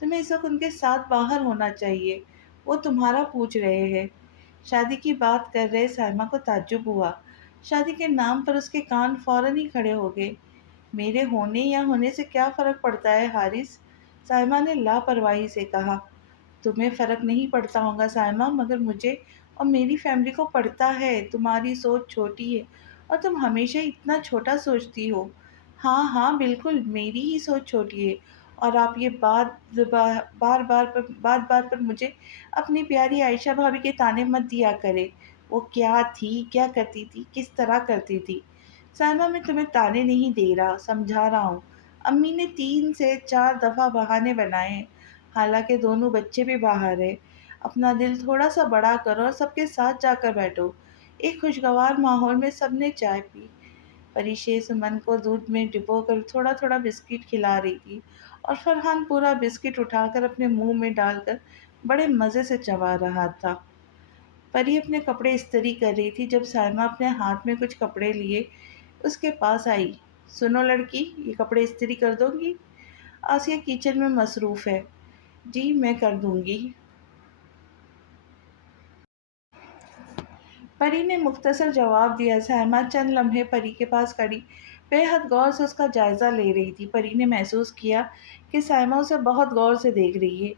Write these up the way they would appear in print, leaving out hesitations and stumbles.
تمہیں اس وقت ان کے ساتھ باہر ہونا چاہیے، وہ تمہارا پوچھ رہے ہیں۔ شادی کی بات کر رہے سائمہ کو تعجب ہوا۔ شادی کے نام پر اس کے کان فوراً ہی کھڑے ہو گئے۔ میرے ہونے یا ہونے سے کیا فرق پڑتا ہے حارث؟ سائمہ نے لاپرواہی سے کہا۔ تمہیں فرق نہیں پڑتا ہوگا سائمہ، مگر مجھے اور میری فیملی کو پڑتا ہے۔ تمہاری سوچ چھوٹی ہے اور تم ہمیشہ اتنا چھوٹا سوچتی ہو۔ ہاں ہاں بالکل، میری ہی سوچ چھوٹی ہے، اور آپ یہ بات بار پر مجھے اپنی پیاری عائشہ بھابھی کے تانے مت دیا کرے۔ وہ کیا تھی، کیا کرتی تھی، کس طرح کرتی تھی؟ سائمہ میں تمہیں تانے نہیں دے رہا، سمجھا رہا ہوں۔ امی نے 3 سے 4 دفعہ بہانے بنائے ہیں، حالانکہ دونوں بچے بھی باہر ہیں۔ اپنا دل تھوڑا سا بڑا کرو اور سب کے ساتھ جا کر بیٹھو۔ ایک خوشگوار ماحول میں سب نے چائے پی۔ پریشے سمن کو دودھ میں ڈبو کر تھوڑا تھوڑا بسکٹ کھلا رہی تھی، اور فرحان پورا بسکٹ اٹھا کر اپنے منہ میں ڈال کر بڑے مزے سے چبا رہا تھا۔ پری اپنے کپڑے استری کر رہی تھی جب سائمہ اپنے ہاتھ میں کچھ کپڑے لیے اس کے پاس آئی۔ سنو لڑکی، یہ کپڑے استری کر دو گی؟ آسیہ کچن میں مصروف ہے۔ جی میں کر دوں گی۔ پری نے مختصر جواب دیا۔ سائمہ چند لمحے پری کے پاس کھڑی بے حد غور سے اس کا جائزہ لے رہی تھی۔ پری نے محسوس کیا کہ سائمہ اسے بہت غور سے دیکھ رہی ہے۔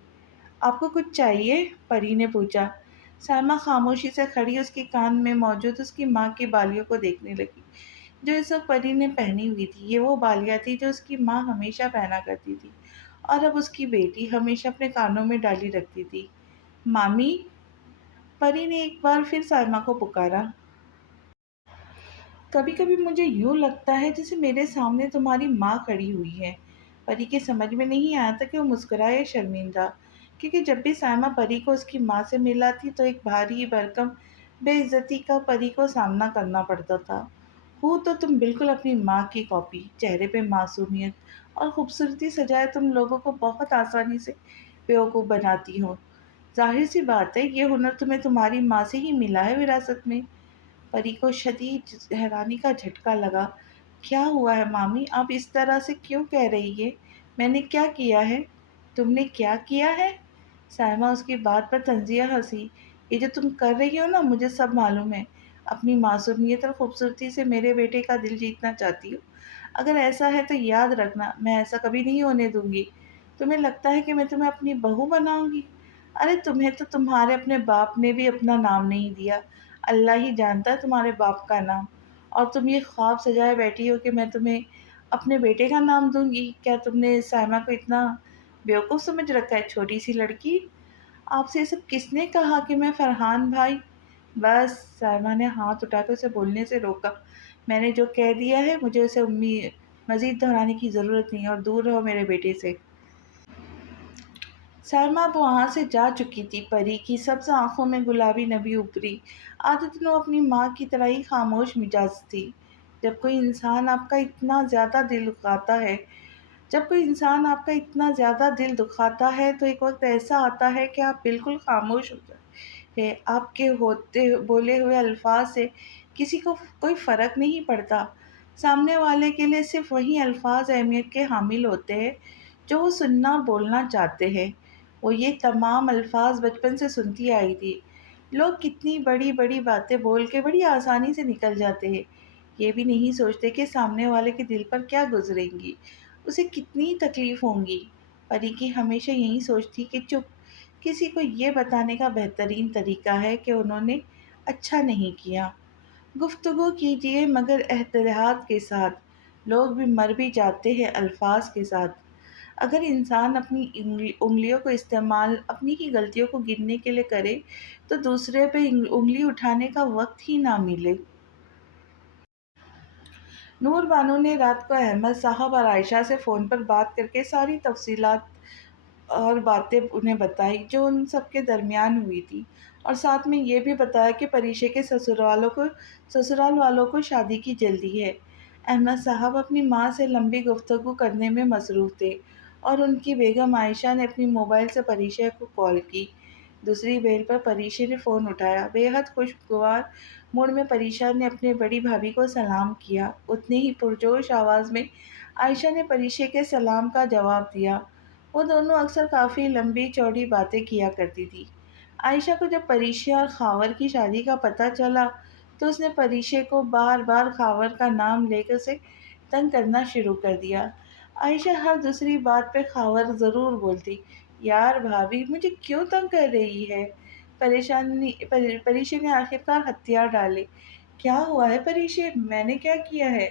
آپ کو کچھ چاہیے؟ پری نے پوچھا۔ سائمہ خاموشی سے کھڑی اس کے کان میں موجود اس کی ماں کی بالیوں کو دیکھنے لگی، جو اس وقت پری نے پہنی ہوئی تھی۔ یہ وہ بالیاں تھی جو اس کی ماں ہمیشہ پہنا کرتی تھی، اور اب اس کی بیٹی ہمیشہ اپنے کانوں میں ڈالی رکھتی تھی۔ مامی! پری نے ایک بار پھر سائمہ کو پکارا۔ کبھی کبھی مجھے یوں لگتا ہے جیسے میرے سامنے تمہاری ماں کھڑی ہوئی ہے۔ پری کے سمجھ میں نہیں آیا تھا کہ وہ مسکرائے یا شرمندہ، کیونکہ جب بھی سائمہ پری کو اس کی ماں سے ملاتی تو ایک بھاری بھرکم بے عزتی کا پری کو سامنا کرنا پڑتا تھا۔ ہو تو تم بالکل اپنی ماں کی کاپی، چہرے پہ معصومیت اور خوبصورتی سجائے تم لوگوں کو بہت آسانی سے بیوقوف بناتی ہو۔ ظاہر سی بات ہے یہ ہنر تمہیں تمہاری ماں سے ہی ملا ہے وراثت میں۔ پری کو شدید حیرانی کا جھٹکا لگا۔ کیا ہوا ہے مامی؟ آپ اس طرح سے کیوں کہہ رہی ہے؟ میں نے کیا کیا ہے؟ تم نے کیا کیا ہے؟ سائمہ اس کی بات پر طنزیہ ہنسی۔ یہ جو تم کر رہی ہو نا، مجھے سب معلوم ہے۔ اپنی معصومیت اور خوبصورتی سے میرے بیٹے کا دل جیتنا چاہتی ہو۔ اگر ایسا ہے تو یاد رکھنا، میں ایسا کبھی نہیں ہونے دوں گی۔ تمہیں لگتا ہے کہ میں تمہیں اپنی بہو بناؤں گی؟ ارے تمہیں تو تمہارے اپنے باپ نے بھی اپنا نام نہیں دیا۔ اللہ ہی جانتا ہے تمہارے باپ کا نام، اور تم یہ خواب سجائے بیٹھی ہو کہ میں تمہیں اپنے بیٹے کا نام دوں گی۔ کیا تم نے سائمہ کو اتنا بیوقوف سمجھ رکھا ہے، چھوٹی سی لڑکی؟ آپ سے یہ سب کس نے کہا کہ میں فرحان بھائی؟ بس، سائمہ نے ہاتھ اٹھا کر اسے بولنے سے روکا۔ میں نے جو کہہ دیا ہے، مجھے اسے مزید دہرانے کی ضرورت نہیں، اور دور رہو میرے بیٹے سے۔ سائمہ اب وہاں سے جا چکی تھی۔ پری کی سبز آنکھوں میں گلابی نبی ابھری۔ عادتاً وہ اپنی ماں کی طرح ہی خاموش مزاج تھی۔ جب کوئی انسان آپ کا اتنا زیادہ دل دکھاتا ہے جب کوئی انسان آپ کا اتنا زیادہ دل دکھاتا ہے تو ایک وقت ایسا آتا ہے کہ آپ بالکل خاموش ہو جاتے ہیں۔ آپ کے بولے ہوئے الفاظ سے کسی کو کوئی فرق نہیں پڑتا۔ سامنے والے کے لیے صرف وہی الفاظ اہمیت کے حامل ہوتے ہیں جو وہ سننا اور بولنا چاہتے ہیں۔ وہ یہ تمام الفاظ بچپن سے سنتی آئی تھی۔ لوگ کتنی بڑی بڑی باتیں بول کے بڑی آسانی سے نکل جاتے ہیں، یہ بھی نہیں سوچتے کہ سامنے والے کے دل پر کیا گزریں گی، اسے کتنی تکلیف ہوں گی۔ پری کی ہمیشہ یہی سوچ تھی کہ چپ کسی کو یہ بتانے کا بہترین طریقہ ہے کہ انہوں نے اچھا نہیں کیا۔ گفتگو کیجیے مگر احتیاط کے ساتھ، لوگ بھی مر بھی جاتے ہیں الفاظ کے ساتھ۔ اگر انسان اپنی انگلیوں کو استعمال اپنی ہی غلطیوں کو گننے کے لیے کرے تو دوسرے پہ انگلی اٹھانے کا وقت ہی نہ ملے۔ نور بانو نے رات کو احمد صاحب اور عائشہ سے فون پر بات کر کے ساری تفصیلات اور باتیں انہیں بتائی جو ان سب کے درمیان ہوئی تھی، اور ساتھ میں یہ بھی بتایا کہ پریشے کے سسرال والوں کو شادی کی جلدی ہے۔ احمد صاحب اپنی ماں سے لمبی گفتگو کرنے میں مصروف تھے، اور ان کی بیگم عائشہ نے اپنی موبائل سے پریشے کو کال کی۔ دوسری بیل پر پریشے نے فون اٹھایا۔ بے حد خوشگوار موڈ میں پریشا نے اپنے بڑی بھابھی کو سلام کیا۔ اتنی ہی پرجوش آواز میں عائشہ نے پریشے کے سلام کا جواب دیا۔ وہ دونوں اکثر کافی لمبی چوڑی باتیں کیا کرتی تھی۔ عائشہ کو جب پریشے اور خاور کی شادی کا پتہ چلا تو اس نے پریشے کو بار بار خاور کا نام لے کر اسے تنگ کرنا شروع کر دیا۔ عائشہ ہر دوسری بات پہ خاور ضرور بولتی۔ یار بھابھی مجھے کیوں تنگ کر رہی ہے؟ پریشے نے آخرکار ہتھیار ڈالے۔ کیا ہوا ہے پریشے؟ میں نے کیا کیا ہے؟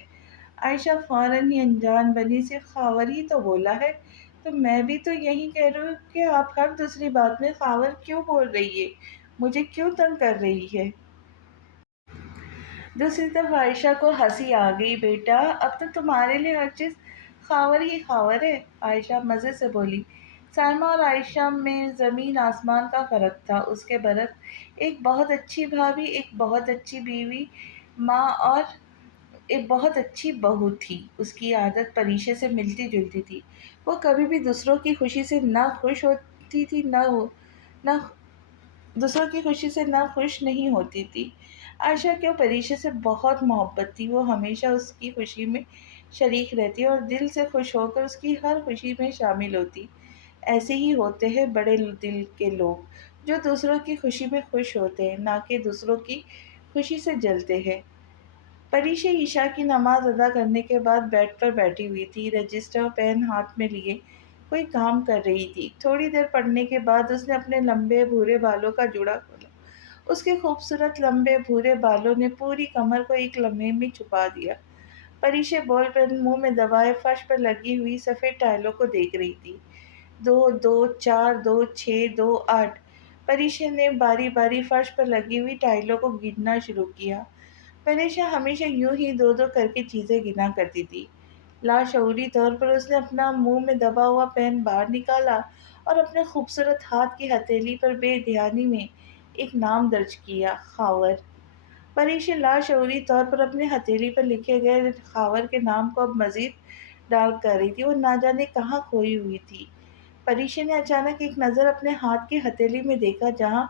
عائشہ فوراً ہی انجان بنی، صرف خاور ہی تو بولا ہے۔ تو میں بھی تو یہی کہہ رہی ہوں کہ آپ ہر دوسری بات میں خاور کیوں بول رہی ہے؟ مجھے کیوں تنگ کر رہی ہے؟ دوسری طرف عائشہ کو ہنسی آ گئی۔ بیٹا اب تو تمہارے لیے ہر چیز خاور ہی خاور ہے، عائشہ مزے سے بولی۔ سائمہ اور عائشہ میں زمین آسمان کا فرق تھا۔ اس کے برعکس ایک بہت اچھی بھابھی، ایک بہت اچھی بیوی، ماں اور ایک بہت اچھی بہو تھی۔ اس کی عادت پریشے سے ملتی جلتی تھی۔ وہ کبھی بھی دوسروں کی خوشی سے نہ خوش ہوتی تھی نہ دوسروں کی خوشی سے نہ خوش نہیں ہوتی تھی۔ عائشہ کو پریشے سے بہت محبت تھی۔ وہ ہمیشہ اس کی خوشی میں شریک رہتی اور دل سے خوش ہو کر اس کی ہر خوشی میں شامل ہوتی۔ ایسے ہی ہوتے ہیں بڑے دل کے لوگ، جو دوسروں کی خوشی میں خوش ہوتے ہیں، نہ کہ دوسروں کی خوشی سے جلتے ہیں۔ پریشے عشاء کی نماز ادا کرنے کے بعد بیڈ پر بیٹھی ہوئی تھی، رجسٹر پین ہاتھ میں لیے کوئی کام کر رہی تھی۔ تھوڑی دیر پڑھنے کے بعد اس نے اپنے لمبے بھورے بالوں کا جوڑا کھولا۔ اس کے خوبصورت لمبے بھورے بالوں نے پوری کمر کو ایک لمحے میں چھپا دیا۔ پریشے بال پین منہ میں دبائے فرش پر لگی ہوئی سفید ٹائلوں کو دیکھ رہی تھی۔ 2 2 4 2 6 2 8۔ پریشے نے باری باری فرش پر لگی ہوئی ٹائلوں کو گننا شروع کیا۔ پریشا ہمیشہ یوں ہی دو دو کر کے چیزیں گنا کرتی تھی۔ لاشعوری طور پر اس نے اپنا منہ میں دبا ہوا پین باہر نکالا اور اپنے خوبصورت ہاتھ کی ہتھیلی پر بے دھیانی میں ایک نام درج کیا، خاور۔ پریشا لاشعوری طور پر اپنے ہتھیلی پر لکھے گئے خاور کے نام کو اب مزید ڈارک کر رہی تھی۔ وہ نہ جانے کہاں کھوئی ہوئی تھی۔ پریشا نے اچانک ایک نظر اپنے ہاتھ کی ہتھیلی میں دیکھا جہاں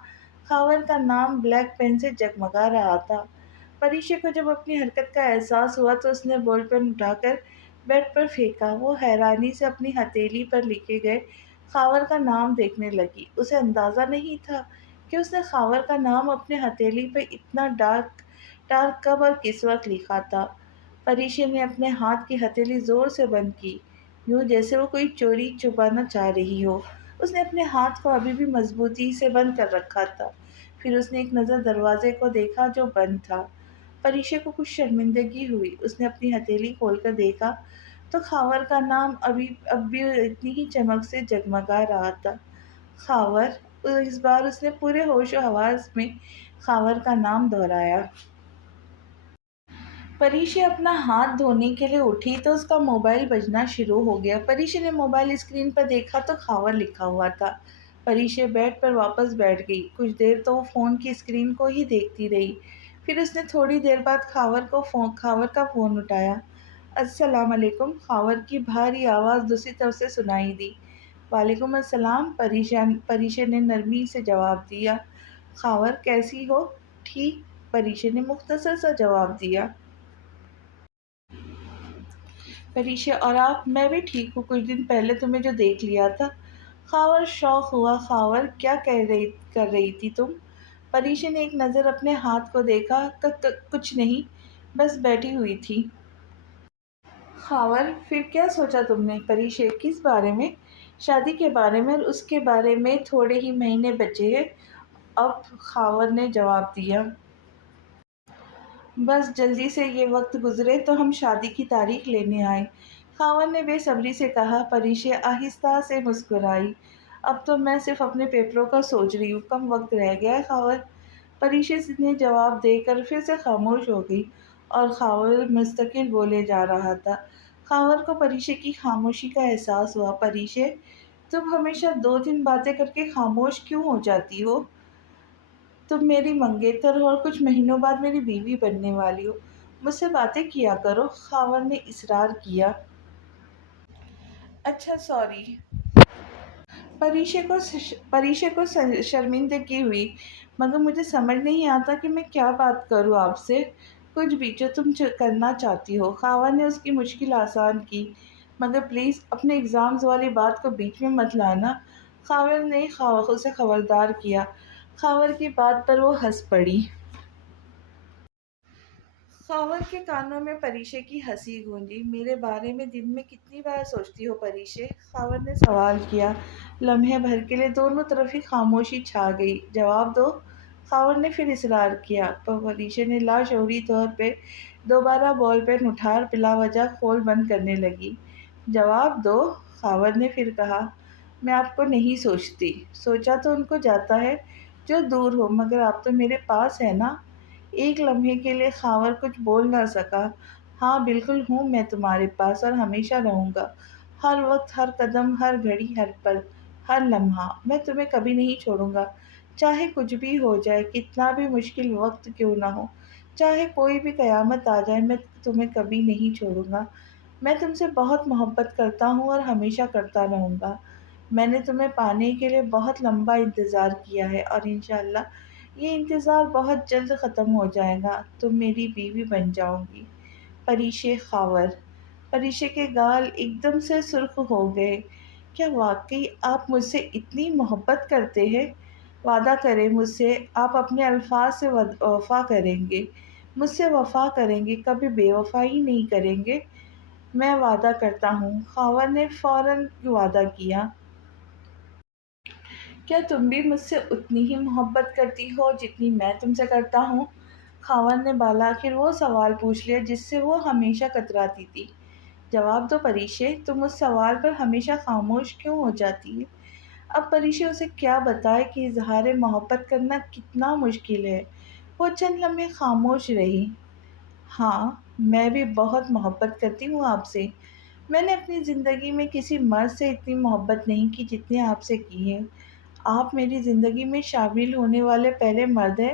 خاور کا نام بلیک پین سے جگمگا رہا تھا۔ پریشے کو جب اپنی حرکت کا احساس ہوا تو اس نے بال پین اٹھا کر بیڈ پر پھینکا۔ وہ حیرانی سے اپنی ہتھیلی پر لکھے گئے خاور کا نام دیکھنے لگی۔ اسے اندازہ نہیں تھا کہ اس نے خاور کا نام اپنے ہتھیلی پہ اتنا ڈارک کب اور کس وقت لکھا تھا۔ پریشے نے اپنے ہاتھ کی ہتھیلی زور سے بند کی، یوں جیسے وہ کوئی چوری چھپانا چاہ رہی ہو۔ اس نے اپنے ہاتھ کو ابھی بھی مضبوطی سے بند کر رکھا تھا۔ پھر اس نے ایک نظر دروازے کو دیکھا جو بند تھا۔ پریشے کو کچھ شرمندگی ہوئی۔ اس نے اپنی ہتھیلی کھول کر دیکھا تو خاور کا نام اب بھی اتنی ہی چمک سے جگمگا رہا تھا، خاور۔ اس بار اس نے پورے ہوش و حواس میں خاور کا نام دہرایا۔ پریشے اپنا ہاتھ دھونے کے لیے اٹھی تو اس کا موبائل بجنا شروع ہو گیا۔ پریشے نے موبائل اسکرین پر دیکھا تو خاور لکھا ہوا تھا۔ پریشے بیڈ پر واپس بیٹھ گئی۔ کچھ دیر تو وہ فون کی اسکرین کو ہی دیکھتی رہی۔ پھر اس نے تھوڑی دیر بعد خاور کا فون اٹھایا۔ السلام علیکم، خاور کی بھاری آواز دوسری طرف سے سنائی دی۔ وعلیکم السلام، پریشے نے نرمی سے جواب دیا۔ خاور کیسی ہو؟ ٹھیک، پریشے نے مختصر سا جواب دیا۔ پریشے اور آپ؟ میں بھی ٹھیک ہوں، کچھ دن پہلے تمہیں جو دیکھ لیا تھا۔ خاور شوق ہوا۔ خاور کیا کر رہی تھی تم؟ پریشے نے ایک نظر اپنے ہاتھ کو دیکھا۔ کچھ نہیں، بس بیٹھی ہوئی تھی۔ خاور پھر کیا سوچا تم نے؟ پریشے کس بارے میں؟ شادی کے بارے میں، اور اس کے بارے میں تھوڑے ہی مہینے بچے ہیں اب، خاور نے جواب دیا۔ بس جلدی سے یہ وقت گزرے تو ہم شادی کی تاریخ لینے آئیں، خاور نے بے صبری سے کہا۔ پریشے آہستہ سے مسکرائی۔ اب تو میں صرف اپنے پیپروں کا سوچ رہی ہوں، کم وقت رہ گیا ہے خاور۔ پریشے نے جواب دے کر پھر سے خاموش ہو گئی اور خاور مستقل بولے جا رہا تھا۔ خاور کو پریشے کی خاموشی کا احساس ہوا۔ پریشے، تم ہمیشہ 2 3 باتیں کر کے خاموش کیوں ہو جاتی ہو؟ تم میری منگیتر ہو اور کچھ مہینوں بعد میری بیوی بننے والی ہو، مجھ سے باتیں کیا کرو، خاور نے اصرار کیا۔ اچھا سوری۔ پریشے کو شرمندگی ہوئی، مگر مجھے سمجھ نہیں آتا کہ میں کیا بات کروں آپ سے۔ کچھ بھی جو تم کرنا چاہتی ہو، خاور نے اس کی مشکل آسان کی۔ مگر پلیز اپنے ایگزامز والی بات کو بیچ میں مت لانا۔ خاور نے اسے خبردار کیا۔ خاور کی بات پر وہ ہنس پڑی۔ خاور کے کانوں میں پریشے کی ہنسی گونجی۔ میرے بارے میں دن میں کتنی بار سوچتی ہو پریشے؟ خاور نے سوال کیا۔ لمحے بھر کے لیے دونوں طرف ہی خاموشی چھا گئی۔ جواب دو، خاور نے پھر اصرار کیا۔ پریشے نے لاشعوری طور پہ دوبارہ بال پین اٹھا اور بلا وجہ کھول بند کرنے لگی۔ جواب دو، خاور نے پھر کہا۔ میں آپ کو نہیں سوچتی۔ سوچا تو ان کو جاتا ہے جو دور ہو، مگر آپ تو میرے پاس ہے نا۔ ایک لمحے کے لیے خاور کچھ بول نہ سکا۔ ہاں بالکل ہوں میں تمہارے پاس اور ہمیشہ رہوں گا۔ ہر وقت، ہر قدم، ہر گھڑی، ہر پل، ہر لمحہ میں تمہیں کبھی نہیں چھوڑوں گا۔ چاہے کچھ بھی ہو جائے، کتنا بھی مشکل وقت کیوں نہ ہو، چاہے کوئی بھی قیامت آ جائے، میں تمہیں کبھی نہیں چھوڑوں گا۔ میں تم سے بہت محبت کرتا ہوں اور ہمیشہ کرتا رہوں گا۔ میں نے تمہیں پانے کے لیے بہت لمبا انتظار کیا ہے اور انشاءاللہ یہ انتظار بہت جلد ختم ہو جائے گا۔ تم میری بیوی بن جاؤ گی۔ پریشے خاور۔ پریشے کے گال ایک دم سے سرخ ہو گئے۔ کیا واقعی آپ مجھ سے اتنی محبت کرتے ہیں؟ وعدہ کریں مجھ سے آپ اپنے الفاظ سے وفا کریں گے، مجھ سے وفا کریں گے، کبھی بے وفائی نہیں کریں گے۔ میں وعدہ کرتا ہوں، خاور نے فوراً وعدہ کیا۔ کیا تم بھی مجھ سے اتنی ہی محبت کرتی ہو جتنی میں تم سے کرتا ہوں؟ خاور نے بالآخر وہ سوال پوچھ لیا جس سے وہ ہمیشہ کتراتی تھی۔ جواب دو پریشے، تم اس سوال پر ہمیشہ خاموش کیوں ہو جاتی ہے؟ اب پریشے اسے کیا بتائے کہ اظہار محبت کرنا کتنا مشکل ہے۔ وہ چند لمحے خاموش رہی۔ ہاں، میں بھی بہت محبت کرتی ہوں آپ سے۔ میں نے اپنی زندگی میں کسی مرد سے اتنی محبت نہیں کی جتنی آپ سے کی ہے۔ آپ میری زندگی میں شامل ہونے والے پہلے مرد ہیں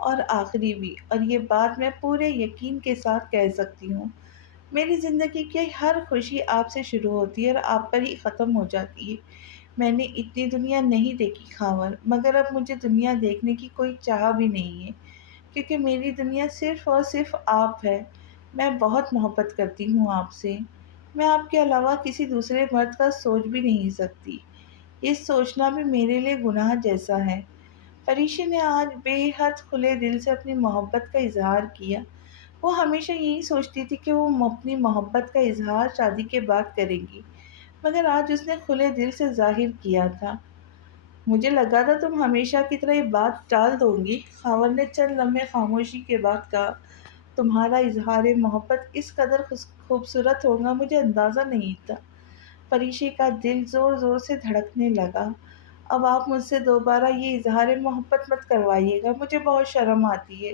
اور آخری بھی، اور یہ بات میں پورے یقین کے ساتھ کہہ سکتی ہوں۔ میری زندگی کی ہر خوشی آپ سے شروع ہوتی ہے اور آپ پر ہی ختم ہو جاتی ہے۔ میں نے اتنی دنیا نہیں دیکھی خاور، مگر اب مجھے دنیا دیکھنے کی کوئی چاہ بھی نہیں ہے، کیونکہ میری دنیا صرف اور صرف آپ ہے۔ میں بہت محبت کرتی ہوں آپ سے۔ میں آپ کے علاوہ کسی دوسرے مرد کا سوچ بھی نہیں سکتی۔ یہ سوچنا بھی میرے لیے گناہ جیسا ہے۔ پریشی نے آج بے حد کھلے دل سے اپنی محبت کا اظہار کیا۔ وہ ہمیشہ یہی سوچتی تھی کہ وہ اپنی محبت کا اظہار شادی کے بعد کرے گی، مگر آج اس نے کھلے دل سے ظاہر کیا تھا۔ مجھے لگا تھا تم ہمیشہ کی طرح یہ بات ٹال دو گی، خاور نے چند لمحے خاموشی کے بعد کہا۔ تمہارا اظہار محبت اس قدر خوبصورت ہوگا مجھے اندازہ نہیں تھا۔ پریشی کا دل زور زور سے دھڑکنے لگا۔ اب آپ مجھ سے دوبارہ یہ اظہار محبت مت کروائیے گا، مجھے بہت شرم آتی ہے،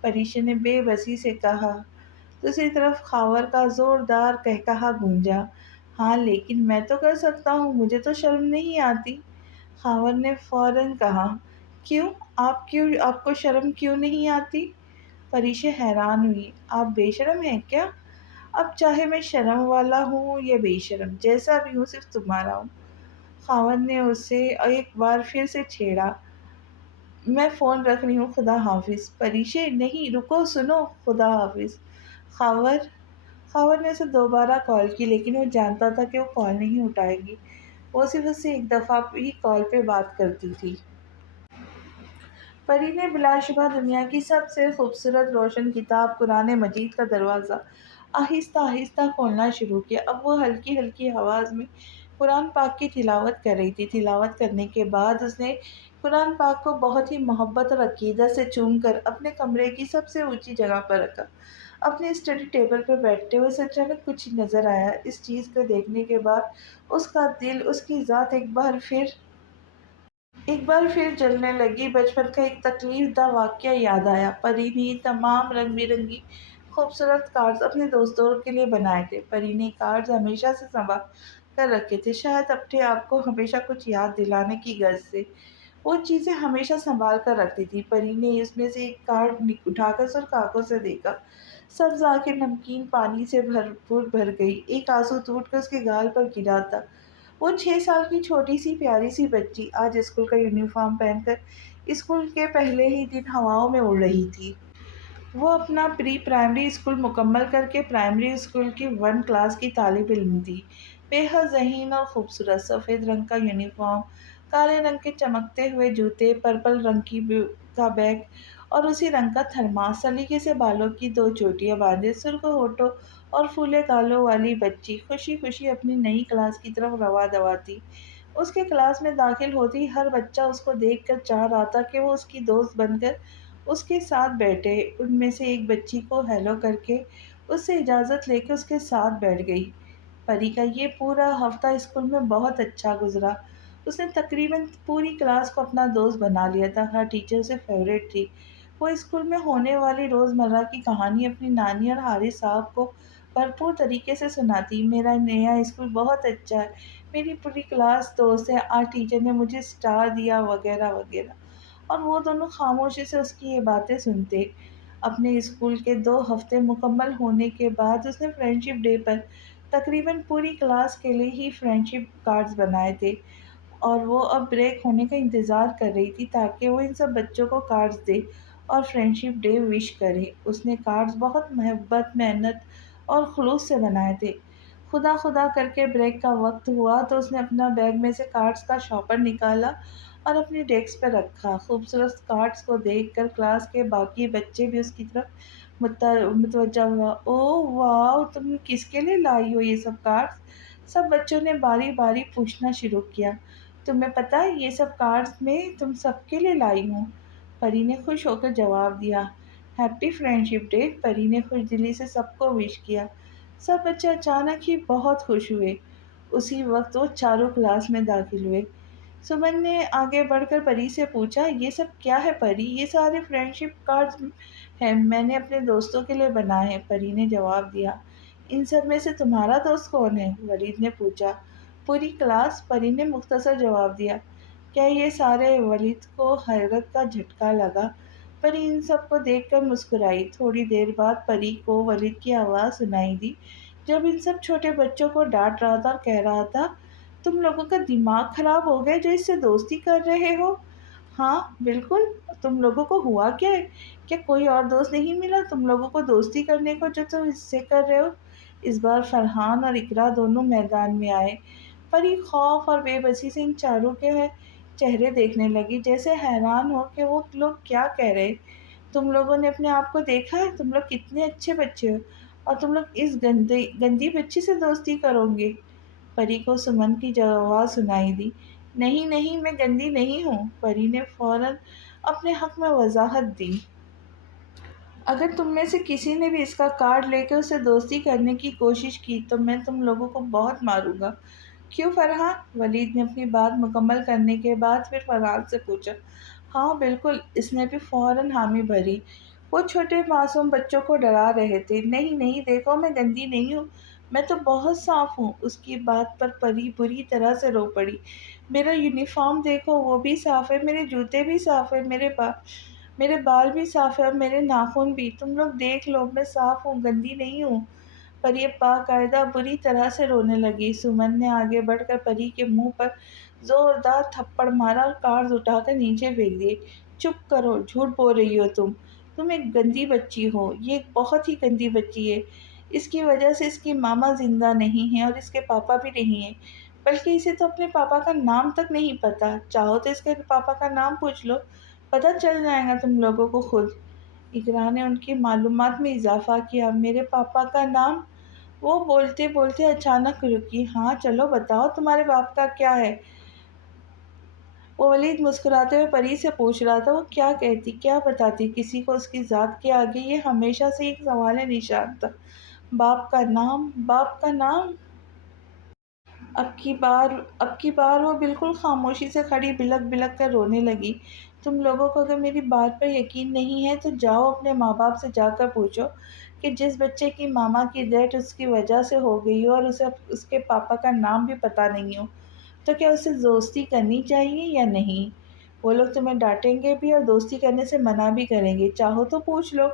پریشی نے بے بسی سے کہا۔ دوسری طرف خاور کا زوردار قہقہا گونجا۔ ہاں لیکن میں تو کر سکتا ہوں، مجھے تو شرم نہیں آتی، خاور نے فوراً کہا۔ آپ کو شرم کیوں نہیں آتی؟ پریشی حیران ہوئی۔ آپ بے شرم ہیں کیا؟ اب چاہے میں شرم والا ہوں یا بے شرم، جیسا بھی ہوں صرف تمہارا ہوں۔ خاور نے اسے ایک بار پھر سے چھیڑا۔ میں فون رکھ رہی ہوں، خدا حافظ۔ پریشی، نہیں رکو، سنو، خدا حافظ۔ خاور خاور نے اسے دوبارہ کال کی، لیکن وہ جانتا تھا کہ وہ کال نہیں اٹھائے گی۔ وہ صرف اس سے ایک دفعہ ہی کال پہ بات کرتی تھی۔ پری نے بلا شبہ دنیا کی سب سے خوبصورت روشن کتاب قرآن مجید کا دروازہ آہستہ آہستہ کھولنا شروع کیا۔ اب وہ ہلکی ہلکی آواز میں قرآن پاک کی تلاوت کر رہی تھی۔ تلاوت کرنے کے بعد اس نے قرآن پاک کو بہت ہی محبت اور عقیدت سے چوم کر اپنے کمرے کی سب سے اونچی جگہ پر رکھا۔ اپنے اسٹڈی ٹیبل پر بیٹھتے ہوئے اسے اچانک کچھ نظر آیا۔ اس چیز کو دیکھنے کے بعد اس کا دل، اس کی ذات ایک بار پھر جلنے لگی۔ بچپن کا ایک تکلیف دہ واقعہ یاد آیا۔ پری نے تمام رنگ برنگی خوبصورت کارڈز اپنے دوستوں کے لیے بنائے تھے۔ پری نے کارڈز ہمیشہ سے سنبھال کر رکھے تھے، شاید اپنے آپ کو ہمیشہ کچھ یاد دلانے کی غرض سے۔ وہ چیزیں ہمیشہ سنبھال کر رکھتی تھی۔ پری نے اس میں سے ایک کارڈ اٹھا کر سرخ آنکھوں سے دیکھا۔ سبز آنکھیں نمکین پانی سے بھرپور بھر گئی۔ ایک آنسو ٹوٹ کر اس کے گال پر گرا تھا۔ وہ 6 سال کی چھوٹی سی پیاری سی بچی آج اسکول کا یونیفارم پہن کر اسکول کے پہلے ہی دن ہواؤں میں اڑ رہی تھی۔ وہ اپنا پری پرائمری اسکول مکمل کر کے پرائمری اسکول کی 1 کلاس کی طالب علم تھی۔ بے حد ذہین اور خوبصورت، سفید رنگ کا یونیفارم، کالے رنگ کے چمکتے ہوئے جوتے، پرپل رنگ کا بیگ اور اسی رنگ کا تھرماس، سلیقے سے بالوں کی 2 چوٹیاں باندھے، سرخ ہونٹوں اور پھولے گالوں والی بچی خوشی خوشی اپنی نئی کلاس کی طرف رواں دوا تھی۔ اس کے کلاس میں داخل ہوتی ہر بچہ اس کو دیکھ کر چاہ رہا تھا کہ وہ اس کی دوست بن کر اس کے ساتھ بیٹھے۔ ان میں سے ایک بچی کو ہیلو کر کے اس سے اجازت لے کے اس کے ساتھ بیٹھ گئی۔ پری کا یہ پورا ہفتہ اسکول میں بہت اچھا گزرا۔ اس نے تقریباً پوری کلاس کو اپنا دوست بنا لیا تھا، ہر ٹیچر اسے فیوریٹ تھی۔ وہ اسکول میں ہونے والی روزمرہ کی کہانی اپنی نانی اور حارث صاحب کو بھرپور طریقے سے سناتی۔ میرا نیا اسکول بہت اچھا ہے، میری پوری کلاس دوست ہے، آج ٹیچر نے مجھے اسٹار دیا وغیرہ وغیرہ، اور وہ دونوں خاموشی سے اس کی یہ باتیں سنتے۔ اپنے اسکول کے 2 ہفتے مکمل ہونے کے بعد اس نے فرینڈشپ ڈے پر تقریباً پوری کلاس کے لیے ہی فرینڈشپ کارڈز بنائے تھے، اور وہ اب بریک ہونے کا انتظار کر رہی تھی تاکہ وہ ان سب بچوں کو کارڈز دے اور فرینڈشپ ڈے وش کرے۔ اس نے کارڈز بہت محبت، محنت اور خلوص سے بنائے تھے۔ خدا خدا کر کے بریک کا وقت ہوا تو اس نے اپنا بیگ میں سے کارڈز کا شاپر نکالا اور اپنی ڈیسک پر رکھا۔ خوبصورت کارڈز کو دیکھ کر کلاس کے باقی بچے بھی اس کی طرف متوجہ ہوا۔ اوہ واو، تم کس کے لیے لائی ہو یہ سب کارڈز؟ سب بچوں نے باری باری پوچھنا شروع کیا۔ تمہیں پتہ ہے یہ سب کارڈز میں تم سب کے لیے لائی ہوں، پری نے خوش ہو کر جواب دیا۔ ہیپی فرینڈشپ ڈے، پری نے خوش دلی سے سب کو وش کیا۔ سب بچے اچانک ہی بہت خوش ہوئے۔ اسی وقت وہ چاروں کلاس میں داخل ہوئے۔ سمن نے آگے بڑھ کر پری سے پوچھا، یہ سب کیا ہے پری؟ یہ سارے فرینڈشپ کارڈز ہیں، میں نے اپنے دوستوں کے لیے بنائے ہیں، پری نے جواب دیا۔ ان سب میں سے تمہارا دوست کون ہے؟ ولید نے پوچھا۔ پوری کلاس، پری نے مختصر جواب دیا۔ کیا یہ سارے؟ ولید کو حیرت کا جھٹکا لگا۔ پری ان سب کو دیکھ کر مسکرائی۔ تھوڑی دیر بعد پری کو ولید کی آواز سنائی دی، جب ان سب چھوٹے بچوں کو ڈانٹ رہا تھا اور کہہ رہا تھا، تم لوگوں کا دماغ خراب ہو گیا جو اس سے دوستی کر رہے ہو؟ ہاں بالکل، تم لوگوں کو ہوا کیا ہے؟ کیا کوئی اور دوست نہیں ملا تم لوگوں کو دوستی کرنے کو جو تم اس سے کر رہے ہو؟ اس بار فرحان اور اقرا دونوں میدان میں آئے۔ پری خوف اور بے بسی سے ان چاروں کے چہرے دیکھنے لگی، جیسے حیران ہو کہ وہ لوگ کیا کہہ رہے۔ تم لوگوں نے اپنے آپ کو دیکھا ہے؟ تم لوگ کتنے اچھے بچے ہو، اور تم لوگ اس گندی بچی سے دوستی کرو گے؟ پری کو سمن کی آواز سنائی دی۔ نہیں نہیں، میں گندی نہیں ہوں، پری نے فوراً اپنے حق میں وضاحت دی۔ اگر تم میں سے کسی نے بھی اس کا کارڈ لے کے اسے دوستی کرنے کی کوشش کی تو میں تم لوگوں کو بہت ماروں گا۔ کیوں فرحان؟ ولید نے اپنی بات مکمل کرنے کے بعد پھر فرحان سے پوچھا۔ ہاں بالکل، اس نے بھی فوراً حامی بھری۔ وہ چھوٹے معصوم بچوں کو ڈرا رہے تھے۔ نہیں نہیں، دیکھو میں گندی نہیں ہوں، میں تو بہت صاف ہوں۔ اس کی بات پر پری بری طرح سے رو پڑی۔ میرا یونیفارم دیکھو، وہ بھی صاف ہے، میرے جوتے بھی صاف ہے، میرے بال بھی صاف ہے اور میرے ناخن بھی، تم لوگ دیکھ لو، میں صاف ہوں، گندی نہیں ہوں۔ پری باقاعدہ بری طرح سے رونے لگی۔ سمن نے آگے بڑھ کر پری کے منہ پر زوردار تھپڑ مارا اور کارڈز اٹھا کر نیچے پھینک دیے۔ چپ کرو، جھوٹ بول رہی ہو تم ایک گندی بچی ہو، یہ ایک بہت ہی گندی بچی ہے۔ اس کی وجہ سے اس کی ماما زندہ نہیں ہے اور اس کے پاپا بھی نہیں ہیں، بلکہ اسے تو اپنے پاپا کا نام تک نہیں پتا۔ چاہو تو اس کے پاپا کا نام پوچھ لو، پتہ چل جائے گا تم لوگوں کو خود۔ اقرا نے ان کی معلومات میں اضافہ کیا۔ میرے پاپا کا نام؟ وہ بولتے بولتے اچانک رکی۔ ہاں چلو بتاؤ، تمہارے باپ کا کیا ہے؟ وہ ولید مسکراتے ہوئے پری سے پوچھ رہا تھا۔ وہ کیا کہتی، کیا بتاتی کسی کو اس کی ذات کے آگے؟ یہ ہمیشہ سے ایک سوال نشان تھا۔ باپ کا نام، باپ کا نام؟ اب کی بار وہ بالکل خاموشی سے کھڑی، بلک بلک کر رونے لگی۔ تم لوگوں کو اگر میری بات پر یقین نہیں ہے تو جاؤ اپنے ماں باپ سے جا کر پوچھو کہ جس بچے کی ماما کی ڈیتھ اس کی وجہ سے ہو گئی ہو اور اسے اس کے پاپا کا نام بھی پتہ نہیں ہو، تو کیا اسے دوستی کرنی چاہیے یا نہیں؟ وہ لوگ تمہیں ڈانٹیں گے بھی اور دوستی کرنے سے منع بھی کریں گے، چاہو تو پوچھ لو۔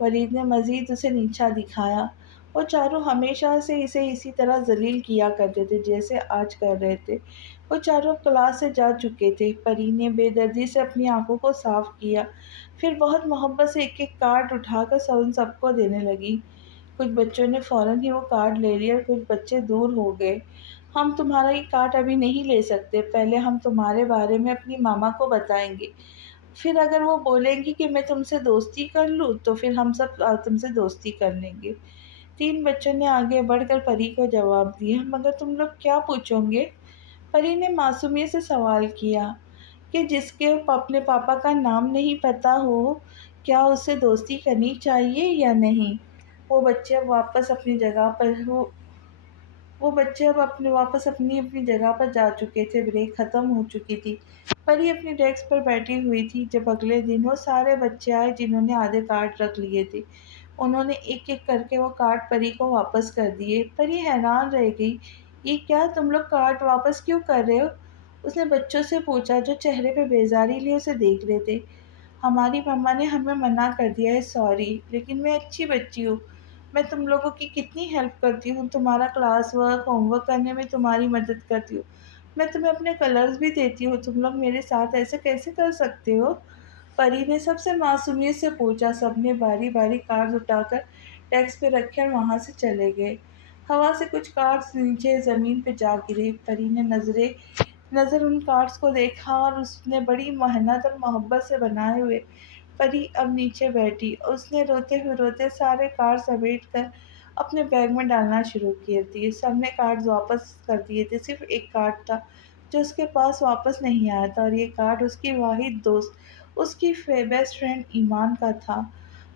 ولید نے مزید اسے نیچا دکھایا۔ وہ چاروں ہمیشہ سے اسے اسی طرح ذلیل کیا کرتے تھے جیسے آج کر رہے تھے۔ وہ چاروں کلاس سے جا چکے تھے۔ پری نے بے دردی سے اپنی آنکھوں کو صاف کیا، پھر بہت محبت سے ایک ایک کارڈ اٹھا کر ان سب کو دینے لگی۔ کچھ بچوں نے فوراً ہی وہ کارڈ لے لیے اور کچھ بچے دور ہو گئے۔ ہم تمہارا یہ کارڈ ابھی نہیں لے سکتے، پہلے ہم تمہارے بارے میں اپنی ماما کو بتائیں گے، پھر اگر وہ بولیں گی کہ میں تم سے دوستی کر لوں تو پھر ہم سب تم سے دوستی کر لیں گے۔ تین بچوں نے آگے بڑھ کر پری کو جواب دیا، مگر تم لوگ کیا پوچھو گے؟ پری نے معصومیت سے سوال کیا کہ جس کے اپنے پاپا کا نام نہیں پتہ ہو، کیا اس سے دوستی کرنی چاہیے یا نہیں؟ وہ بچے اب واپس اپنی جگہ پر وہ بچے اب واپس اپنی اپنی جگہ پر جا چکے تھے، بریک ختم ہو چکی تھی۔ پری اپنی ڈیسک پر بیٹھی ہوئی تھی جب اگلے دن وہ سارے بچے آئے جنہوں نے آدھے کارڈ رکھ لیے تھے۔ انہوں نے ایک ایک کر کے وہ کارڈ پری کو واپس کر دیے۔ پری حیران رہ گئی، یہ کیا، تم لوگ کارڈ واپس کیوں کر رہے ہو؟ اس نے بچوں سے پوچھا جو چہرے پہ بیزاری لیے اسے دیکھ رہے تھے۔ ہماری مما نے ہمیں منع کر دیا ہے، سوری، لیکن میں اچھی بچی ہوں، میں تم لوگوں کی کتنی ہیلپ کرتی ہوں، تمہارا کلاس ورک، ہوم ورک کرنے میں تمہاری مدد کرتی ہوں، میں تمہیں اپنے کلرز بھی دیتی ہوں، تم لوگ میرے ساتھ ایسے کیسے کر سکتے ہو؟ پری نے سب سے معصومیت سے پوچھا۔ سب نے باری باری کارڈز اٹھا کر ڈیسک پہ رکھے اور وہاں سے چلے گئے۔ ہوا سے کچھ کارڈز نیچے زمین پہ جا گرے۔ پری نے نظر ان کارڈز کو دیکھا اور اس نے بڑی محنت اور محبت سے بنائے ہوئے۔ پری اب نیچے بیٹھی، اس نے روتے سارے کارڈ سمیٹ کر اپنے بیگ میں ڈالنا شروع کیے تھے۔ سب نے کارڈز واپس کر دیے تھے، صرف ایک کارڈ تھا جو اس کے پاس واپس نہیں آیا تھا، اور یہ کارڈ اس کی واحد دوست، اس کی بیسٹ فرینڈ ایمان کا تھا۔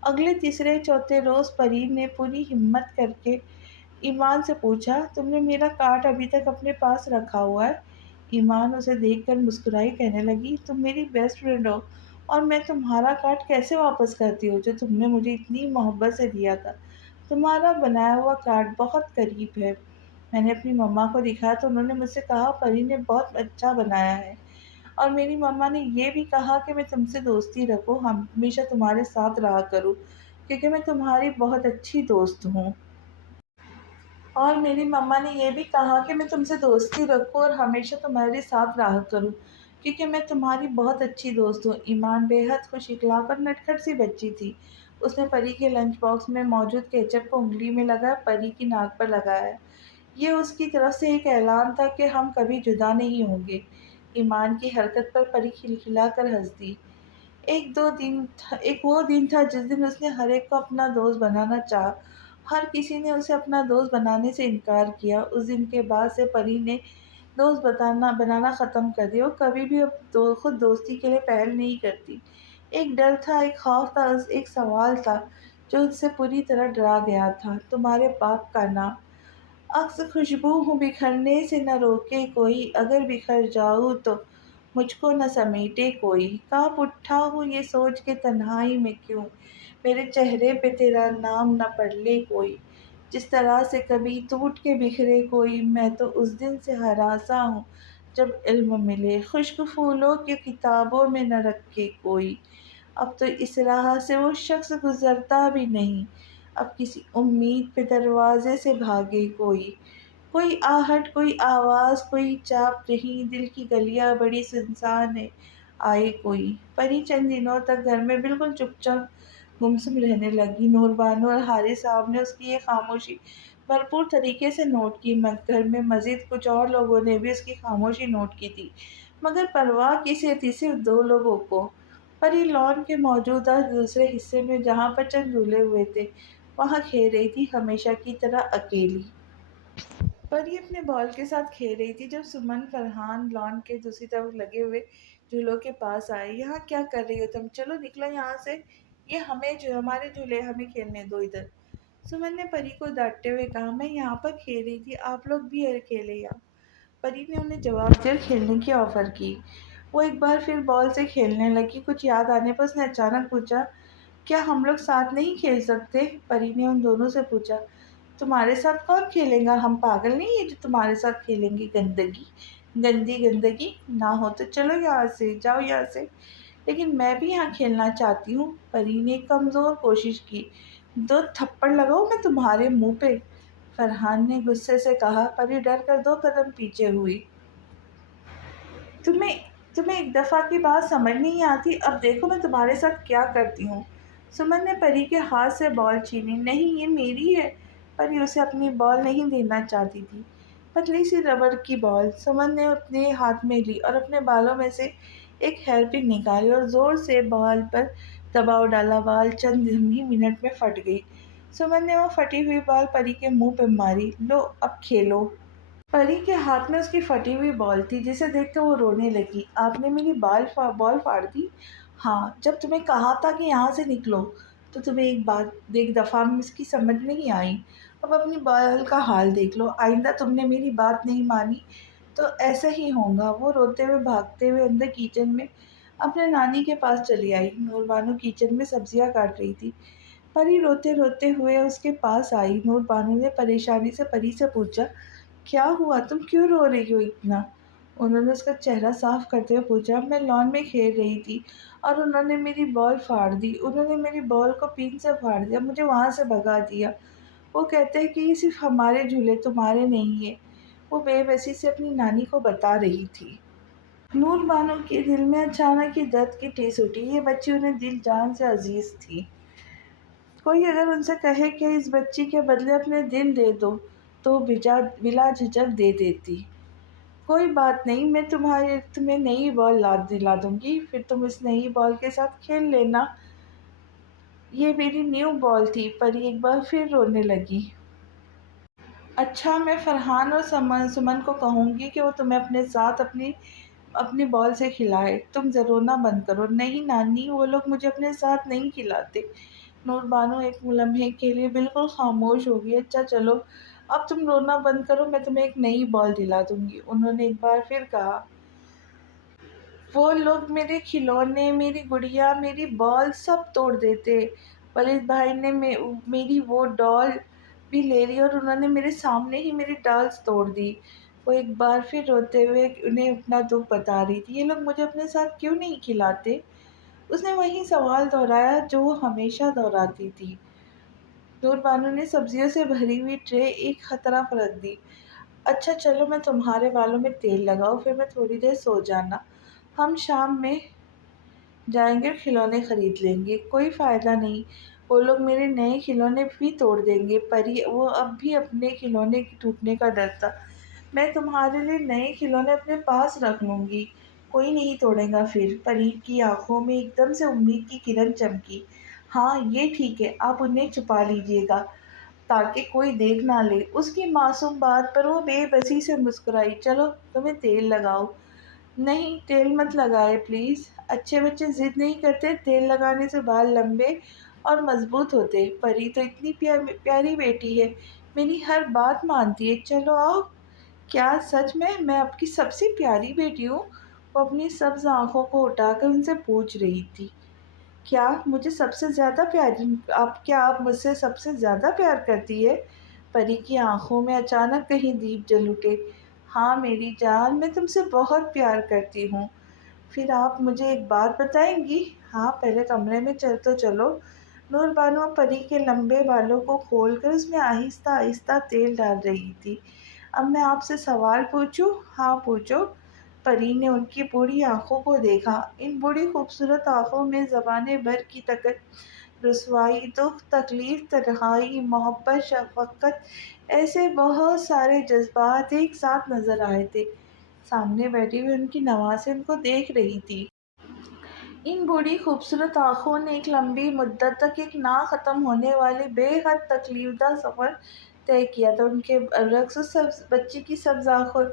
اگلے تیسرے چوتھے روز پری نے پوری ہمت کر کے ایمان سے پوچھا، تم نے میرا کارڈ ابھی تک اپنے پاس رکھا ہوا ہے؟ ایمان اسے دیکھ کر مسکرائی، کہنے لگی، تم میری بیسٹ فرینڈ ہو اور میں تمہارا کارڈ کیسے واپس کرتی ہوں جو تم نے مجھے اتنی محبت سے دیا تھا؟ تمہارا بنایا ہوا کارڈ بہت قریب ہے، میں نے اپنی مما کو دکھایا تو انہوں نے مجھ سے کہا پری نے بہت اچھا بنایا ہے، اور میری مما نے یہ بھی کہا کہ میں تم سے دوستی رکھوں، ہمیشہ تمہارے ساتھ رہا کروں، کیونکہ میں تمہاری بہت اچھی دوست ہوں۔ اور میری مما نے یہ بھی کہا کہ میں تم سے دوستی رکھوں اور ہمیشہ تمہارے ساتھ رہا کروں، کیونکہ میں تمہاری بہت اچھی دوست ہوں۔ ایمان بے حد خوش اخلاق اور نٹکھٹ سی بچی تھی۔ اس نے پری کے لنچ باکس میں موجود کیچپ کو انگلی میں لگا پری کی ناک پر لگایا۔ یہ اس کی طرف سے ایک اعلان تھا کہ ہم کبھی جدا نہیں ہوں گے۔ ایمان کی حرکت پر پری کھلکھلا کر ہنس دی۔ ایک وہ دن تھا جس دن اس نے ہر ایک کو اپنا دوست بنانا چاہا، ہر کسی نے اسے اپنا دوست بنانے سے انکار کیا۔ اس دن کے بعد سے پری نے دوست بنانا ختم کر دیا، وہ کبھی بھی خود دوستی کے لیے پہل نہیں کرتی۔ ایک ڈر تھا، ایک خوف تھا، ایک سوال تھا جو اس سے پوری طرح ڈرا گیا تھا، تمہارے باپ کا نام۔ عکس خوشبو ہوں بکھرنے سے نہ روکے کوئی، اگر بکھر جاؤں تو مجھ کو نہ سمیٹے کوئی، کانپ اٹھا ہوں یہ سوچ کے تنہائی میں کیوں میرے چہرے پہ تیرا نام نہ پڑھ لے کوئی، جس طرح سے کبھی ٹوٹ کے بکھرے کوئی، میں تو اس دن سے ہراساں ہوں جب علم ملے، خشک پھولوں کے کتابوں میں نہ رکھے کوئی، اب تو اس راہ سے وہ شخص گزرتا بھی نہیں، اب کسی امید پہ دروازے سے بھاگے کوئی، کوئی آہٹ، کوئی آواز، کوئی چاپ نہیں، دل کی گلیاں بڑی سنسان ہے، آئے کوئی۔ پری چند دنوں تک گھر میں بالکل چپ چاپ گمسم رہنے لگی۔ نور بانو اور حارث صاحب نے اس کی یہ خاموشی بھرپور طریقے سے نوٹ کی، گھر میں مزید کچھ اور لوگوں نے بھی اس کی خاموشی نوٹ کی تھی، مگر پرواہ کسے تھی؟ صرف دو لوگوں کو۔ پری لان کے موجودہ دوسرے حصے میں جہاں پر چند جھولے ہوئے تھے وہاں کھیل رہی تھی، ہمیشہ کی طرح اکیلی۔ پری اپنے بال کے ساتھ کھیل رہی تھی جب سمن فرحان لان کے دوسری طرف لگے ہوئے جھولوں کے پاس آئے۔ یہاں کیا کر رہی ہو تم؟ چلو نکلو یہاں سے، یہ ہمارے جھولے، ہمیں کھیلنے دو ادھر۔ سمن نے پری کو ڈانٹتے ہوئے کہا، میں یہاں پر کھیل رہی تھی، آپ لوگ بھی کھیلیں یہاں۔ پری نے انہیں جواب دیا اور کھیلنے کی آفر کی۔ وہ ایک بار پھر بال سے کھیلنے لگی۔ کچھ یاد آنے پر اس نے اچانک پوچھا، کیا ہم لوگ ساتھ نہیں کھیل سکتے؟ پری نے ان دونوں سے پوچھا، تمہارے ساتھ کون کھیلے گا؟ ہم پاگل نہیں ہیں جو تمہارے ساتھ کھیلیں گے، گندگی نہ ہو تو چلو یہاں سے، جاؤ یہاں سے۔ لیکن میں بھی یہاں کھیلنا چاہتی ہوں۔ پری نے کمزور کوشش کی، دو تھپڑ لگاؤں میں تمہارے منہ پہ؟ فرحان نے غصے سے کہا۔ پری ڈر کر دو قدم پیچھے ہوئی۔ تمہیں تمہیں ایک دفعہ کی بات سمجھ نہیں آتی؟ اب دیکھو میں تمہارے ساتھ کیا کرتی ہوں۔ سمن نے پری کے ہاتھ سے بال چھینی۔ نہیں، یہ میری ہے۔ پری اسے اپنی بال نہیں دینا چاہتی تھی، پتلی سی ربڑ کی بال سمن نے اپنے ہاتھ میں لی اور اپنے بالوں میں سے ایک ہیئر پن نکالی اور زور سے بال پر دباؤ ڈالا۔ بال چند ہی منٹ میں پھٹ گئی۔ سمن نے وہ پھٹی ہوئی بال پری کے منہ پہ ماری۔ لو اب کھیلو۔ پری کے ہاتھ میں اس کی پھٹی ہوئی بال تھی جسے دیکھ کر وہ رونے لگی۔ آپ نے میری بال پھاڑ دی؟ ہاں، جب تمہیں کہا تھا کہ یہاں سے نکلو تو تمہیں ایک دفعہ میں اس کی سمجھ نہیں آئی۔ اب اپنی بال کا حال دیکھ لو۔ آئندہ تم نے میری بات نہیں مانی تو ایسا ہی ہوگا۔ وہ روتے ہوئے بھاگتے ہوئے اندر کچن میں اپنے نانی کے پاس چلی آئی۔ نور بانو کچن میں سبزیاں کاٹ رہی تھی۔ پری روتے روتے ہوئے اس کے پاس آئی۔ نور بانو نے پریشانی سے پری سے پوچھا، کیا ہوا؟ تم کیوں رو رہی ہو اتنا؟ انہوں نے اس کا چہرہ صاف کرتے ہوئے پوچھا، میں لان میں کھیل رہی تھی اور انہوں نے میری بال پھاڑ دی۔ انہوں نے میری بال کو پین سے پھاڑ دیا، مجھے وہاں سے بھگا دیا۔ وہ کہتے ہیں کہ یہ صرف ہمارے جھولے تمہارے نہیں ہیں۔ وہ بے بسی سے اپنی نانی کو بتا رہی تھی۔ نور بانو کے دل میں اچانک ہی درد کی ٹھیس اٹھی۔ یہ بچی انہیں دل جان سے عزیز تھی۔ کوئی اگر ان سے کہے کہ اس بچی کے بدلے اپنے دل دے دو تو بلا جھجک دے دیتی۔ کوئی بات نہیں، میں تمہیں نئی بال دلا دوں گی، پھر تم اس نئی بال کے ساتھ کھیل لینا۔ یہ میری نیو بال تھی۔ پری ایک بار پھر رونے لگی۔ اچھا، میں فرحان اور سمن کو کہوں گی کہ وہ تمہیں اپنے ساتھ اپنی بال سے کھلائے۔ تم رونا بند کرو۔ نہیں نانی، وہ لوگ مجھے اپنے ساتھ نہیں کھلاتے۔ نور بانو ایک لمحے کے لیے بالکل خاموش ہو گئی۔ اچھا چلو، اب تم رونا بند کرو، میں تمہیں ایک نئی بال دلا دوں گی، انہوں نے ایک بار پھر کہا۔ وہ لوگ میرے کھلونے، میری گڑیا، میری بال سب توڑ دیتے۔ ولید بھائی نے میری وہ ڈال بھی لے لی اور انہوں نے میرے سامنے ہی میری ڈالز توڑ دی۔ وہ ایک بار پھر روتے ہوئے انہیں اپنا دکھ بتا رہی تھی۔ یہ لوگ مجھے اپنے ساتھ کیوں نہیں کھلاتے؟ اس نے وہی سوال دہرایا جو وہ ہمیشہ دہراتی تھی۔ نور بانو نے سبزیوں سے بھری ہوئی ٹرے ایک طرف رکھ دی۔ اچھا چلو، میں تمہارے بالوں میں تیل لگاؤں، پھر میں تھوڑی دیر سو جانا۔ ہم شام میں جائیں گے اور کھلونے خرید لیں گے۔ کوئی فائدہ نہیں، وہ لوگ میرے نئے کھلونے بھی توڑ دیں گے۔ پری وہ اب بھی اپنے کھلونے ٹوٹنے کا ڈر تھا۔ میں تمہارے لیے نئے کھلونے اپنے پاس رکھ لوں گی، کوئی نہیں توڑے گا پھر۔ پری کی آنکھوں میں ایک دم سے امید کی کرن چمکی۔ ہاں یہ ٹھیک ہے، آپ انہیں چھپا لیجیے گا تاکہ کوئی دیکھ نہ لے۔ اس کی معصوم بات پر وہ بے بسی سے مسکرائی۔ چلو تمہیں تیل لگاؤ۔ نہیں، تیل مت لگائے پلیز۔ اچھے بچے ضد نہیں کرتے، تیل لگانے سے بال لمبے اور مضبوط ہوتے۔ پری تو اتنی پیاری بیٹی ہے، میری ہر بات مانتی ہے۔ چلو آؤ۔ کیا سچ میں آپ کی سب سے پیاری بیٹی ہوں؟ وہ اپنی سبز آنکھوں کو اٹھا کر ان سے پوچھ رہی تھی۔ کیا آپ مجھ سے سب سے زیادہ پیار کرتی ہے؟ پری کی آنکھوں میں اچانک کہیں دیپ جل اٹھے۔ ہاں میری جان، میں تم سے بہت پیار کرتی ہوں۔ پھر آپ مجھے ایک بات بتائیں گی؟ ہاں، پہلے کمرے میں چلو۔ نور بانو پری کے لمبے بالوں کو کھول کر اس میں آہستہ آہستہ تیل ڈال رہی تھی۔ اب میں آپ سے سوال پوچھوں؟ ہاں پوچھو۔ پری نے ان کی بوڑھی آنکھوں کو دیکھا۔ ان بوڑھی خوبصورت آنکھوں میں زمانے بھر کی تکلیف، رسوائی، دکھ، تکلیف، تنہائی، محبت، شفقت، ایسے بہت سارے جذبات ایک ساتھ نظر آئے تھے۔ سامنے بیٹھی ہوئی ان کی نوازیں ان کو دیکھ رہی تھی۔ ان بوڑھی خوبصورت آنکھوں نے ایک لمبی مدت تک ایک نہ ختم ہونے والے بے حد تکلیف دہ سفر طے کیا تھا۔ ان کے برعکس اس بچی کی سبز آنکھوں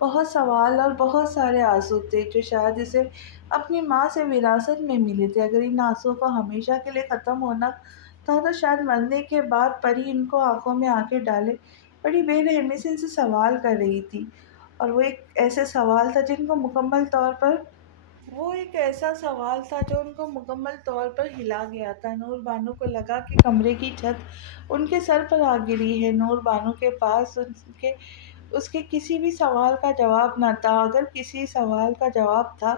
بہت سوال اور بہت سارے آنسو تھے جو شاید اسے اپنی ماں سے وراثت میں ملے تھے۔ اگر ان آنسوؤں کو ہمیشہ کے لیے ختم ہونا تھا تو شاید مرنے کے بعد پری ان کو آنکھوں میں آنکھیں ڈالے بڑی بے رحمی سے ان سے سوال کر رہی تھی، اور وہ ایک ایسا سوال تھا جو ان کو مکمل طور پر ہلا گیا تھا۔ نور بانو کو لگا کہ کمرے کی چھت ان کے سر پر آ گری ہے۔ نور بانو کے پاس اس کے کسی بھی سوال کا جواب نہ تھا۔ اگر کسی سوال کا جواب تھا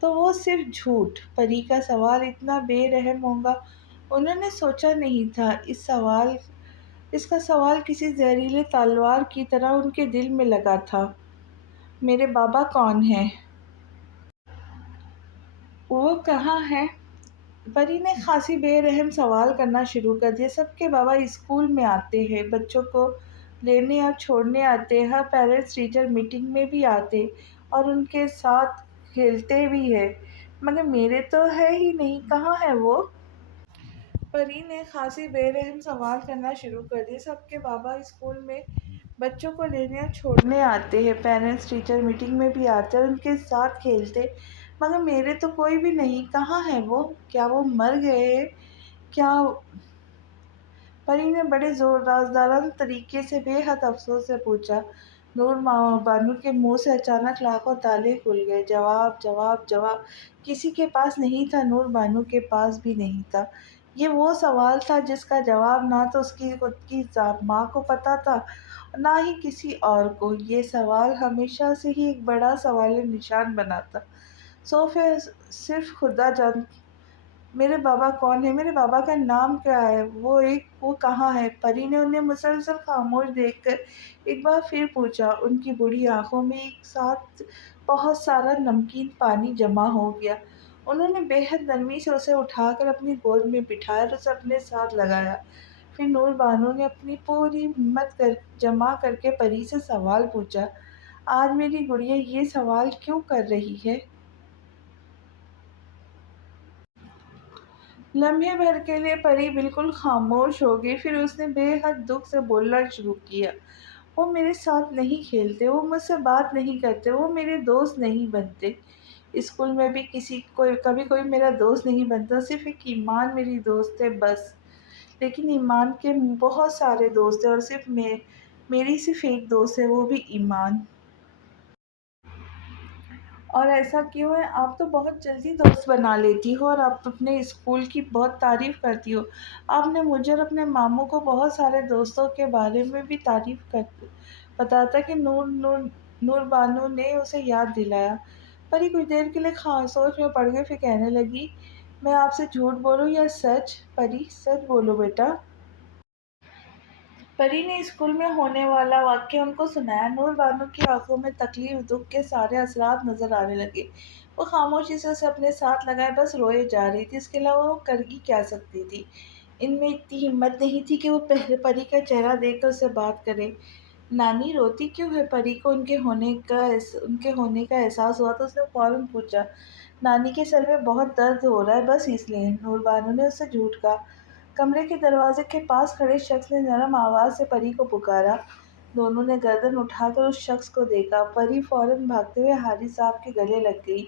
تو وہ صرف جھوٹ۔ پری کا سوال اتنا بے رحم ہوگا انہوں نے سوچا نہیں تھا۔ اس کا سوال کسی زہریلی تلوار کی طرح ان کے دل میں لگا تھا۔ میرے بابا کون ہیں؟ وہ کہاں ہے؟ پری نے خاصی بے رحم سوال کرنا شروع کر دیا۔ سب کے بابا اسکول میں آتے ہیں، بچوں کو لینے اور چھوڑنے آتے، ہر پیرنٹس ٹیچر میٹنگ میں بھی آتے اور ان کے ساتھ کھیلتے بھی ہیں، مگر میرے تو ہے ہی نہیں، کہاں ہے وہ؟ پری نے خاصی بے رحم سوال کرنا شروع کر دیا۔ سب کے بابا اسکول میں بچوں کو لینے اور چھوڑنے آتے ہیں، پیرنٹس ٹیچر میٹنگ میں بھی آتے اور ان کے ساتھ کھیلتے، مگر میرے تو کوئی بھی نہیں، کہاں ہے وہ؟ کیا وہ مر گئے ہیں؟ کیا؟ پری نے بڑے رازدارانہ طریقے سے بے حد افسوس سے پوچھا۔ نور بانو کے منہ سے اچانک لاکھوں تالے کھل گئے۔ جواب جواب جواب کسی کے پاس نہیں تھا، نور بانو کے پاس بھی نہیں تھا۔ یہ وہ سوال تھا جس کا جواب نہ تو اس کی خود کی ماں کو پتا تھا اور نہ ہی کسی اور کو۔ یہ سوال ہمیشہ سے ہی ایک بڑا سوال نشان بنا تھا۔ صرف خدا جانتا میرے بابا کون ہے، میرے بابا کا نام کیا ہے، وہ کہاں ہے؟ پری نے انہیں مسلسل خاموش دیکھ کر ایک بار پھر پوچھا۔ ان کی بڑی آنکھوں میں ایک ساتھ بہت سارا نمکین پانی جمع ہو گیا۔ انہوں نے بے حد نرمی سے اسے اٹھا کر اپنی گود میں بٹھایا اور اسے اپنے ساتھ لگایا۔ پھر نور بانو نے اپنی پوری ہمت جمع کر کے پری سے سوال پوچھا۔ آج میری گڑیا یہ سوال کیوں کر رہی ہے؟ لمحے بھر کے لیے پری بالکل خاموش ہو گئی، پھر اس نے بے حد دکھ سے بولنا شروع کیا۔ وہ میرے ساتھ نہیں کھیلتے، وہ مجھ سے بات نہیں کرتے، وہ میرے دوست نہیں بنتے۔ اسکول میں بھی کبھی کوئی میرا دوست نہیں بنتا، صرف ایک ایمان میری دوست ہے بس۔ لیکن ایمان کے بہت سارے دوست ہیں اور صرف میری صرف ایک دوست ہے، وہ بھی ایمان۔ اور ایسا کیوں ہے؟ آپ تو بہت جلدی دوست بنا لیتی ہو اور آپ اپنے اسکول کی بہت تعریف کرتی ہو۔ آپ نے مجھے اور اپنے ماموں کو بہت سارے دوستوں کے بارے میں بھی تعریف بتاتا کہ نور بانو نے اسے یاد دلایا۔ پری کچھ دیر کے لیے سوچ میں پڑ گئی، پھر کہنے لگی، میں آپ سے جھوٹ بولوں یا سچ؟ پری سچ بولو بیٹا۔ پری نے اسکول میں ہونے والا واقعہ ان کو سنایا۔ نور بانو کی آنکھوں میں تکلیف، دکھ کے سارے اثرات نظر آنے لگے۔ وہ خاموشی سے اسے اپنے ساتھ لگائے بس روئے جا رہی تھی، اس کے علاوہ وہ کر ہی کیا سکتی تھی؟ ان میں اتنی ہمت نہیں تھی کہ وہ پہلے پری کا چہرہ دیکھ کر اسے بات کرے۔ نانی روتی کیوں ہے؟ پری کو ان کے ہونے کا احساس ہوا تو اس نے فوراً پوچھا۔ نانی کے سر میں بہت درد ہو رہا ہے، بس اس لیے، نور بانو نے اس سے جھوٹ کہا۔ کمرے کے دروازے کے پاس کھڑے شخص نے نرم آواز سے پری کو پکارا۔ دونوں نے گردن اٹھا کر اس شخص کو دیکھا۔ پری فوراً بھاگتے ہوئے حارث صاحب کے گلے لگ گئی۔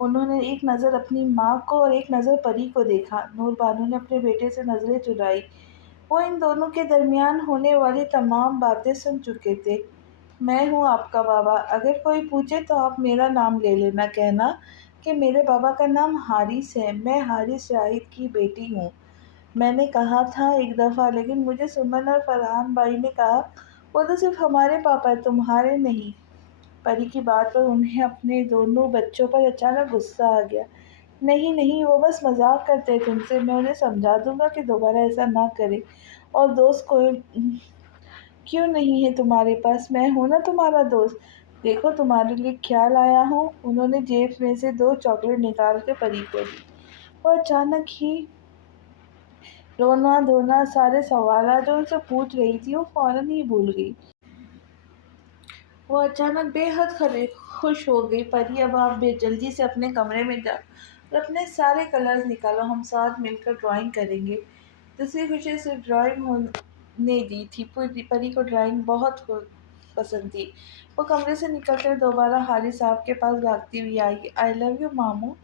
انہوں نے ایک نظر اپنی ماں کو اور ایک نظر پری کو دیکھا۔ نور بانو نے اپنے بیٹے سے نظریں چرائی۔ وہ ان دونوں کے درمیان ہونے والی تمام باتیں سن چکے تھے۔ میں ہوں آپ کا بابا، اگر کوئی پوچھے تو آپ میرا نام لے لینا، کہنا کہ میرے بابا کا نام حارث ہے، میں حارث شاہد کی بیٹی ہوں۔ میں نے کہا تھا ایک دفعہ، لیکن مجھے سمن اور فرحان بھائی نے کہا وہ تو صرف ہمارے پاپا ہیں، تمہارے نہیں۔ پری کی بات پر انہیں اپنے دونوں بچوں پر اچانک غصہ آ گیا۔ نہیں نہیں، وہ بس مذاق کرتے ہیں تم سے، میں انہیں سمجھا دوں گا کہ دوبارہ ایسا نہ کریں۔ اور دوست کوئی کیوں نہیں ہے تمہارے پاس؟ میں ہوں نا تمہارا دوست، دیکھو تمہارے لیے کیا لایا ہوں۔ انہوں نے جیب میں سے 2 چاکلیٹ نکال کے پری کو دی۔ وہ اچانک ہی رونا دھونا، سارے سوالات جو ان سے پوچھ رہی تھی وہ فوراً ہی بھول گئی۔ وہ اچانک بے حد خوش ہو گئی۔ پری اب آپ جلدی سے اپنے کمرے میں جاؤ اور اپنے سارے کلرز نکالو، ہم ساتھ مل کر ڈرائنگ کریں گے۔ دوسری خوشی صرف ڈرائنگ ہونے دی تھی، پری کو ڈرائنگ بہت پسند تھی۔ وہ کمرے سے نکل کر دوبارہ حارث صاحب کے پاس بھاگتی ہوئی آئی۔ آئی لو یو ماموں،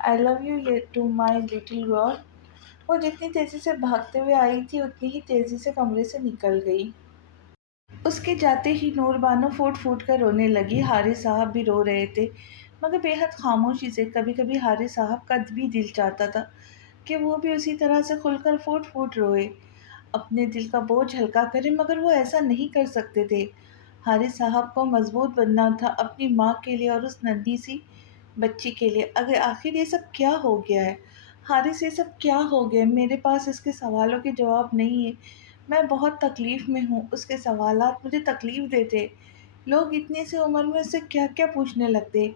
I love you to my little girl. وہ جتنی تیزی سے بھاگتے ہوئے آئی تھی اتنی ہی تیزی سے کمرے سے نکل گئی۔ اس کے جاتے ہی نور بانو پھوٹ پھوٹ کر رونے لگی۔ حارث صاحب بھی رو رہے تھے، مگر بے حد خاموشی سے۔ کبھی کبھی حارث صاحب کا بھی دل چاہتا تھا کہ وہ بھی اسی طرح سے کھل کر پھوٹ پھوٹ روئے، اپنے دل کا بوجھ ہلکا کرے، مگر وہ ایسا نہیں کر سکتے تھے۔ حارث صاحب کو مضبوط بننا تھا، اپنی ماں کے لیے اور اس ننھی سی بچی کے لیے۔ آخر یہ سب کیا ہو گیا ہے؟ حارث یہ سب کیا ہو گیا؟ میرے پاس اس کے سوالوں کے جواب نہیں ہے، میں بہت تکلیف میں ہوں۔ اس کے سوالات مجھے تکلیف دیتے۔ لوگ اتنی سی عمر میں اس سے کیا کیا پوچھنے لگتے۔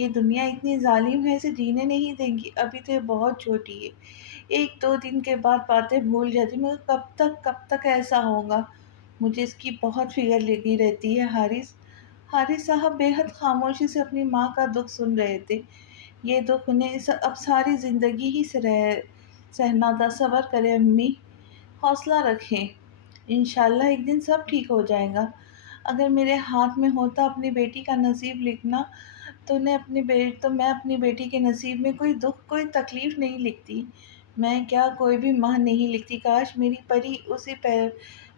یہ دنیا اتنی ظالم ہے، اسے جینے نہیں دیں گی، ابھی تو یہ بہت چھوٹی ہے، ایک دو دن کے بعد باتیں بھول جاتی، مگر کب تک ایسا ہوگا؟ مجھے اس کی بہت فکر لگی رہتی ہے۔ حارث صاحب بے حد خاموشی سے اپنی ماں کا دکھ سن رہے تھے۔ یہ دکھ انہیں اب ساری زندگی ہی سے سہنا تھا۔ صبر کریں امی، حوصلہ رکھیں، انشاءاللہ ایک دن سب ٹھیک ہو جائے گا۔ اگر میرے ہاتھ میں ہوتا اپنی بیٹی کا نصیب لکھنا تو میں اپنی بیٹی کے نصیب میں کوئی دکھ کوئی تکلیف نہیں لکھتی، میں کیا کوئی بھی ماں نہیں لکھتی۔ کاش میری پری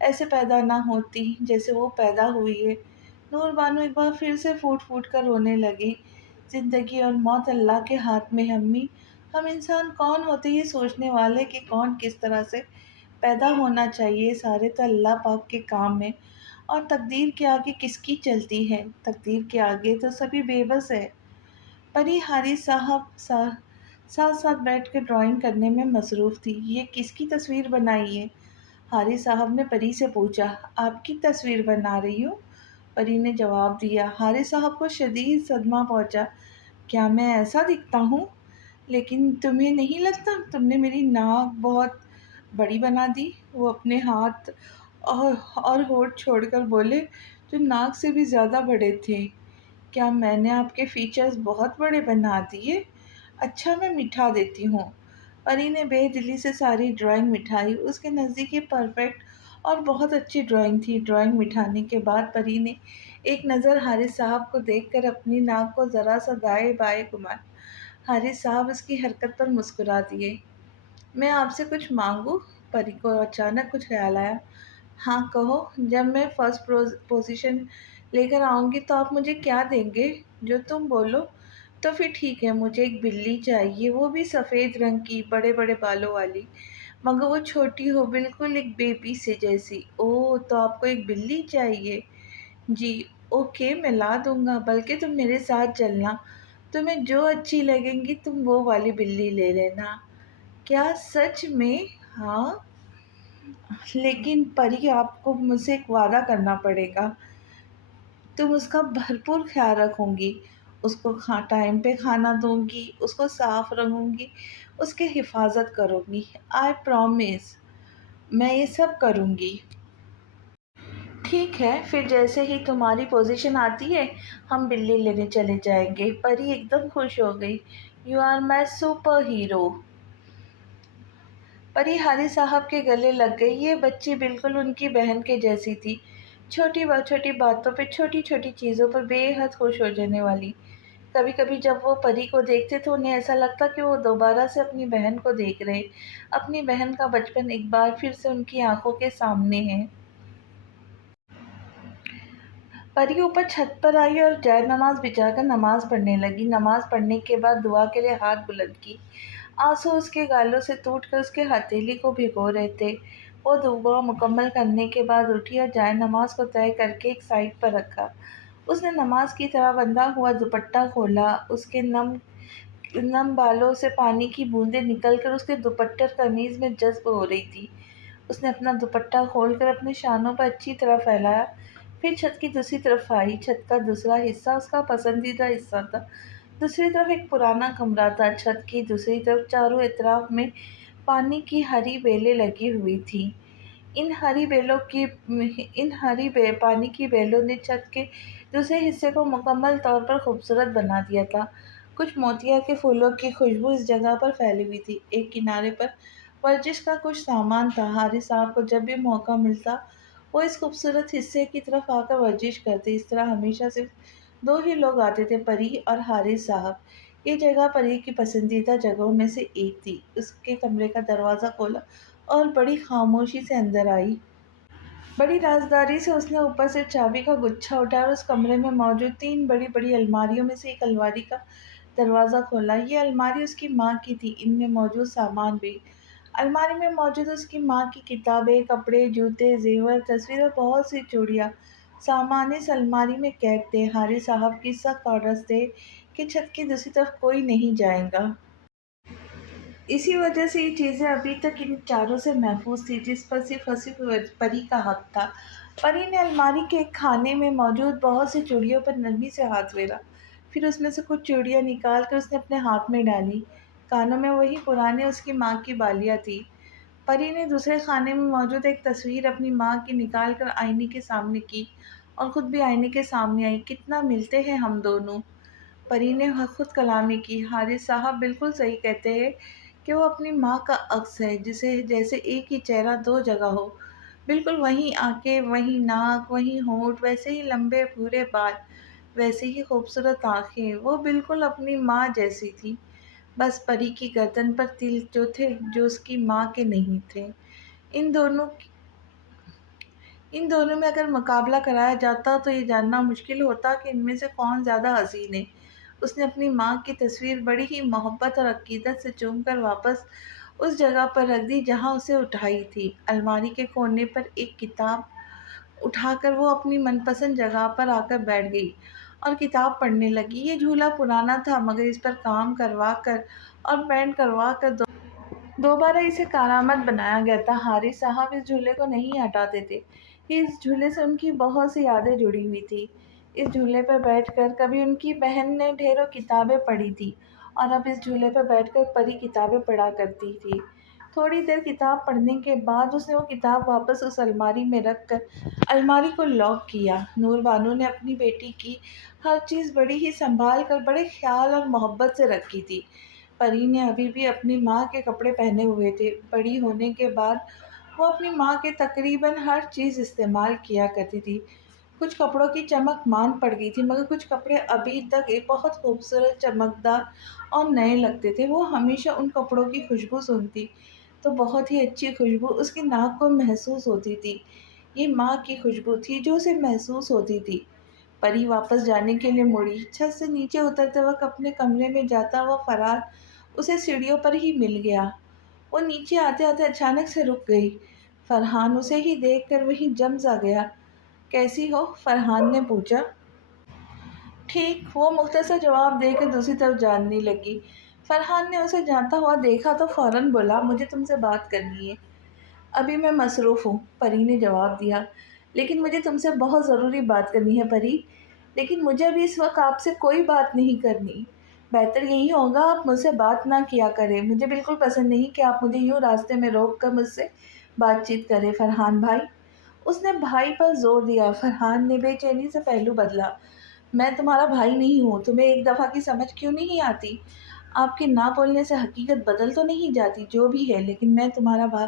ایسے پیدا نہ ہوتی جیسے وہ پیدا ہوئی ہے۔ نور بانو ایک بار پھر سے پھوٹ پھوٹ کر رونے لگی۔ زندگی اور موت اللہ کے ہاتھ میں ہے امی، ہم انسان کون ہوتے یہ سوچنے والے کہ کون کس طرح سے پیدا ہونا چاہیے، سارے تو اللہ پاک کے کام میں، اور تقدیر کے آگے کس کی چلتی ہے؟ تقدیر کے آگے تو سبھی بے بس ہے۔ پری حارث صاحب ساتھ ساتھ بیٹھ کے ڈرائنگ کرنے میں مصروف تھی۔ یہ کس کی تصویر بنائی ہے؟ حارث صاحب نے پری سے پوچھا۔ آپ کی تصویر بنا رہی ہوں، پری نے جواب دیا۔ حارث صاحب کو شدید صدمہ پہنچا۔ کیا میں ایسا دکھتا ہوں؟ لیکن تمہیں نہیں لگتا تم نے میری ناک بہت بڑی بنا دی؟ وہ اپنے ہاتھ اور ہونٹ چھوڑ کر بولے، جو ناک سے بھی زیادہ بڑے تھے۔ کیا میں نے آپ کے فیچرز بہت بڑے بنا دیے؟ اچھا میں مٹھا دیتی ہوں۔ پری نے بے دلی سے ساری ڈرائنگ مٹھائی۔ اس کے نزدیک یہ پرفیکٹ اور بہت اچھی ڈرائنگ تھی۔ ڈرائنگ مٹھانے کے بعد پری نے ایک نظر حارث صاحب کو دیکھ کر اپنی ناک کو ذرا سا دائیں بائیں گھمایا۔ حارث صاحب اس کی حرکت پر مسکرا دیے۔ میں آپ سے کچھ مانگوں؟ پری کو اچانک کچھ خیال آیا۔ ہاں کہو، جب میں فرسٹ پوزیشن لے کر آؤں گی تو آپ مجھے کیا دیں گے؟ جو تم بولو۔ تو پھر ٹھیک ہے، مجھے ایک بلی چاہیے، وہ بھی سفید رنگ کی، بڑے بڑے بالوں والی، مگر وہ چھوٹی ہو، بالکل ایک بیبی سے جیسی۔ اوہ، تو آپ کو ایک بلی چاہیے؟ جی اوکے، میں لا دوں گا، بلکہ تم میرے ساتھ چلنا، تمہیں جو اچھی لگیں گی تم وہ والی بلی لے لینا۔ کیا سچ میں؟ ہاں لیکن پری، آپ کو مجھ سے ایک وعدہ کرنا پڑے گا۔ تم اس کا بھرپور خیال رکھوں گی، اس کو ٹائم پہ کھانا دوں گی، اس کو صاف رکھوں گی، اس کی حفاظت کروں گی۔ آئی پرومس، میں یہ سب کروں گی۔ ٹھیک ہے، پھر جیسے ہی تمہاری پوزیشن آتی ہے ہم بلی لینے چلے جائیں گے۔ پری ایک دم خوش ہو گئی۔ You are my super hero. پری حارث صاحب کے گلے لگ گئی۔ یہ بچی بالکل ان کی بہن کے جیسی تھی، چھوٹی چھوٹی باتوں پہ، چھوٹی چھوٹی چیزوں پر بے حد خوش ہو جانے والی۔ کبھی کبھی جب وہ پری کو دیکھتے تو انہیں ایسا لگتا کہ وہ دوبارہ سے اپنی بہن کو دیکھ رہے، اپنی بہن کا بچپن ایک بار پھر سے ان کی آنکھوں کے سامنے ہے۔ پری اوپر چھت پر آئی اور جائے نماز بچھا کر نماز پڑھنے لگی۔ نماز پڑھنے کے بعد دعا کے لیے ہاتھ بلند کی۔ آنسو اس کے گالوں سے ٹوٹ کر اس کے ہتھیلی کو بھگو رہے تھے۔ وہ دعا مکمل کرنے کے بعد اٹھی اور جائے نماز کو طے کر کے ایک سائڈ پر رکھا۔ اس نے نماز کی طرح بندھا ہوا دوپٹہ کھولا۔ اس کے نم بالوں سے پانی کی بوندیں نکل کر اس کے دوپٹے اور قمیض میں جذب ہو رہی تھی۔ اس نے اپنا دوپٹہ کھول کر اپنے شانوں پر اچھی طرح پھیلایا، پھر چھت کی دوسری طرف آئی۔ چھت کا دوسرا حصہ اس کا پسندیدہ حصہ تھا۔ دوسری طرف ایک پرانا کمرہ تھا۔ چھت کی دوسری طرف چاروں اطراف میں پانی کی ہری بیلیں لگی ہوئی تھیں۔ ان پانی کی بیلوں نے چھت کے دوسرے حصے کو مکمل طور پر خوبصورت بنا دیا تھا۔ کچھ موتیا کے پھولوں کی خوشبو اس جگہ پر پھیلی ہوئی تھی۔ ایک کنارے پر ورزش کا کچھ سامان تھا۔ حارث صاحب کو جب بھی موقع ملتا وہ اس خوبصورت حصے کی طرف آ کر ورزش کرتے۔ اس طرح ہمیشہ صرف دو ہی لوگ آتے تھے، پری اور حارث صاحب۔ یہ جگہ پری کی پسندیدہ جگہوں میں سے ایک تھی۔ اس کے کمرے کا دروازہ کھولا اور بڑی خاموشی سے اندر آئی۔ بڑی رازداری سے اس نے اوپر سے چابی کا گچھا اٹھایا اور اس کمرے میں موجود 3 بڑی بڑی الماریوں میں سے ایک الماری کا دروازہ کھولا۔ یہ الماری اس کی ماں کی تھی، ان میں موجود سامان بھی۔ الماری میں موجود اس کی ماں کی کتابیں، کپڑے، جوتے، زیور، تصویریں اور بہت سی چوڑیاں سامان اس الماری میں قید تھے۔ حارث صاحب کی سخت آرڈرز تھے کہ چھت کی دوسری طرف کوئی نہیں جائے گا۔ اسی وجہ سے یہ چیزیں ابھی تک ان چاروں سے محفوظ تھیں، جس پر صرف پری کا حق تھا۔ پری نے الماری کے ایک خانے میں موجود بہت سی چوڑیوں پر نرمی سے ہاتھ پھیرا، پھر اس میں سے کچھ چوڑیاں نکال کر اس نے اپنے ہاتھ میں ڈالی۔ کانوں میں وہی پرانے اس کی ماں کی بالیاں تھی۔ پری نے دوسرے خانے میں موجود ایک تصویر اپنی ماں کی نکال کر آئینے کے سامنے کی اور خود بھی آئینے کے سامنے آئی۔ کتنا ملتے ہیں ہم دونوں! پری نے خود کلامی کی۔ حارث صاحب بالکل صحیح کہتے ہیں کہ وہ اپنی ماں کا عکس ہے، جیسے ایک ہی چہرہ دو جگہ ہو۔ بالکل وہی آنکھیں، وہی ناک، وہی ہونٹ، ویسے ہی لمبے بھورے بال، ویسے ہی خوبصورت آنکھیں۔ وہ بالکل اپنی ماں جیسی تھی۔ بس پری کی گردن پر تل جو تھے جو اس کی ماں کے نہیں تھے۔ ان دونوں ان دونوں میں اگر مقابلہ کرایا جاتا تو یہ جاننا مشکل ہوتا کہ ان میں سے کون زیادہ حسین ہے۔ اس نے اپنی ماں کی تصویر بڑی ہی محبت اور عقیدت سے چوم کر واپس اس جگہ پر رکھ دی جہاں اسے اٹھائی تھی۔ الماری کے کونے پر ایک کتاب اٹھا کر وہ اپنی من پسند جگہ پر آ کر بیٹھ گئی اور کتاب پڑھنے لگی۔ یہ جھولا پرانا تھا مگر اس پر کام کروا کر اور پینٹ کروا کر دوبارہ اسے کارآمد بنایا گیا تھا۔ حارث صاحب اس جھولے کو نہیں ہٹاتے تھے کہ اس جھولے سے ان کی بہت سی یادیں جڑی ہوئی تھی۔ اس جھولے پر بیٹھ کر کبھی ان کی بہن نے ڈھیروں کتابیں پڑھی تھی اور اب اس جھولے پر بیٹھ کر پری کتابیں پڑھا کرتی تھی۔ تھوڑی دیر کتاب پڑھنے کے بعد اس نے وہ کتاب واپس اس الماری میں رکھ کر الماری کو لاک کیا۔ نور بانو نے اپنی بیٹی کی ہر چیز بڑی ہی سنبھال کر بڑے خیال اور محبت سے رکھی تھی۔ پری نے ابھی بھی اپنی ماں کے کپڑے پہنے ہوئے تھے۔ بڑی ہونے کے بعد وہ اپنی ماں کے تقریباً ہر چیز استعمال کیا کرتی تھی۔ کچھ کپڑوں کی چمک مان پڑ گئی تھی مگر کچھ کپڑے ابھی تک ایک بہت خوبصورت، چمکدار اور نئے لگتے تھے۔ وہ ہمیشہ ان کپڑوں کی خوشبو سونگھتی تو بہت ہی اچھی خوشبو اس کی ناک کو محسوس ہوتی تھی۔ یہ ماں کی خوشبو تھی جو اسے محسوس ہوتی تھی۔ پری واپس جانے کے لیے مڑی۔ چھت سے نیچے اترتے وقت اپنے کمرے میں جاتا ہوا فرحان اسے سیڑھیوں پر ہی مل گیا۔ وہ نیچے آتے آتے اچانک سے رک گئی۔ فرحان اسے ہی دیکھ کر وہیں جم سا گیا۔ کیسی ہو؟ فرحان نے پوچھا۔ ٹھیک، وہ مختصر جواب دے کر دوسری طرف جانے لگی۔ فرحان نے اسے جاتا ہوا دیکھا تو فوراً بولا، مجھے تم سے بات کرنی ہے۔ ابھی میں مصروف ہوں، پری نے جواب دیا، لیکن مجھے تم سے بہت ضروری بات کرنی ہے پری۔ لیکن مجھے ابھی اس وقت آپ سے کوئی بات نہیں کرنی۔ بہتر یہی ہوگا آپ مجھ سے بات نہ کیا کریں۔ مجھے بالکل پسند نہیں کہ آپ مجھے یوں راستے میں روک کر مجھ سے بات چیت کریں فرحان بھائی۔ اس نے بھائی پر زور دیا۔ فرحان نے بے چینی سے پہلو بدلا۔ میں تمہارا بھائی نہیں ہوں، تمہیں ایک دفعہ کی سمجھ کیوں نہیں آتی؟ آپ کے نہ بولنے سے حقیقت بدل تو نہیں جاتی، جو بھی ہے، لیکن میں تمہارا بھائی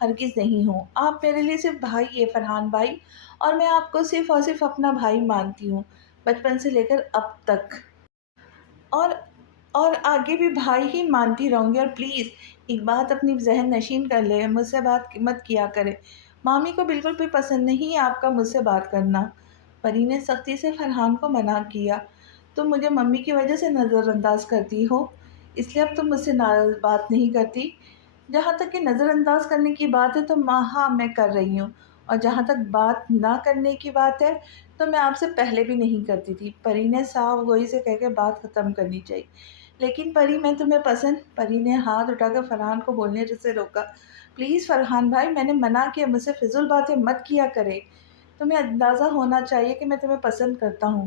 ہرگز نہیں ہوں۔ آپ میرے لیے صرف بھائی ہے فرحان بھائی، اور میں آپ کو صرف اور صرف اپنا بھائی مانتی ہوں، بچپن سے لے کر اب تک۔ اور اور آگے بھی بھائی ہی مانتی رہوں گی۔ اور پلیز ایک بات اپنی ذہن نشین کر لے، مجھ سے بات مت کیا کرے۔ مامی کو بالکل بھی پسند نہیں آپ کا مجھ سے بات کرنا۔ پری نے سختی سے فرحان کو منع کیا۔ تم مجھے ممی کی وجہ سے نظر انداز کرتی ہو، اس لیے اب تم مجھ سے بات نہیں کرتی۔ جہاں تک کہ نظر انداز کرنے کی بات ہے تو ہاں میں کر رہی ہوں، اور جہاں تک بات نہ کرنے کی بات ہے تو میں آپ سے پہلے بھی نہیں کرتی تھی۔ پری نے صاف گوئی سے کہہ کے بات ختم کرنی چاہیے۔ لیکن پری میں تمہیں پسند۔ پری نے ہاتھ اٹھا کر فرحان کو بولنے سے روکا۔ پلیز فرحان بھائی، میں نے منع کیا، مجھ سے فضول باتیں مت کیا کرے۔ تمہیں اندازہ ہونا چاہیے کہ میں تمہیں پسند کرتا ہوں۔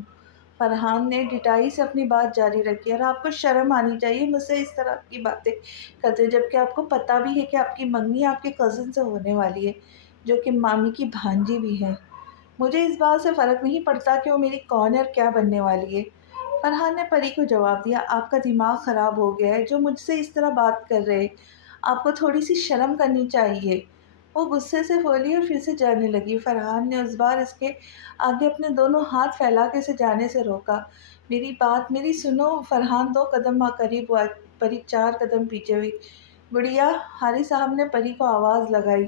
فرحان نے ڈٹائی سے اپنی بات جاری رکھی، اور آپ کو شرم آنی چاہیے مجھ سے اس طرح کی باتیں کرتے، جبکہ آپ کو پتہ بھی ہے کہ آپ کی منگنی آپ کے کزن سے ہونے والی ہے جو کہ مامی کی بھانجی بھی ہے۔ مجھے اس بات سے فرق نہیں پڑتا کہ وہ میری کون ہے اور کیا بننے والی ہے۔ فرحان نے پری کو جواب دیا، آپ کا دماغ خراب ہو گیا ہے جو مجھ سے اس طرح بات کر رہے، آپ کو تھوڑی سی شرم کرنی چاہیے۔ وہ غصے سے پھولی اور پھر سے جانے لگی۔ فرحان نے اس بار اس کے آگے اپنے دونوں ہاتھ پھیلا کے اسے جانے سے روکا۔ میری سنو۔ فرحان 2 قدم قریب ہوا، پری 4 قدم پیچھے ہوئی۔ گڑیا، حارث صاحب نے پری کو آواز لگائی۔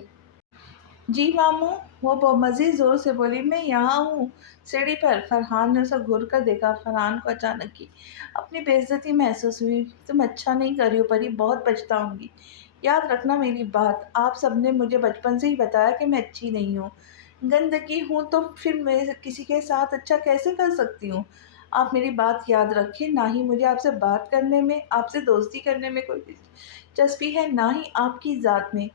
جی ماموں، وہ مزید زور سے بولی، میں یہاں ہوں سیڑھی پر۔ فرحان نے اسے گھور کر دیکھا۔ فرحان کو اچانک کی اپنی بے عزتی محسوس ہوئی۔ تم اچھا نہیں کر رہی ہو پری، بہت پچھتاؤں گی۔ یاد رکھنا میری بات، آپ سب نے مجھے بچپن سے ہی بتایا کہ میں اچھی نہیں ہوں، گندگی ہوں، تو پھر میں کسی کے ساتھ اچھا کیسے کر سکتی ہوں؟ آپ میری بات یاد رکھیں، نہ ہی مجھے آپ سے بات کرنے میں، آپ سے دوستی کرنے میں کوئی دلچسپی ہے، نہ ہی آپ کی ذات میں۔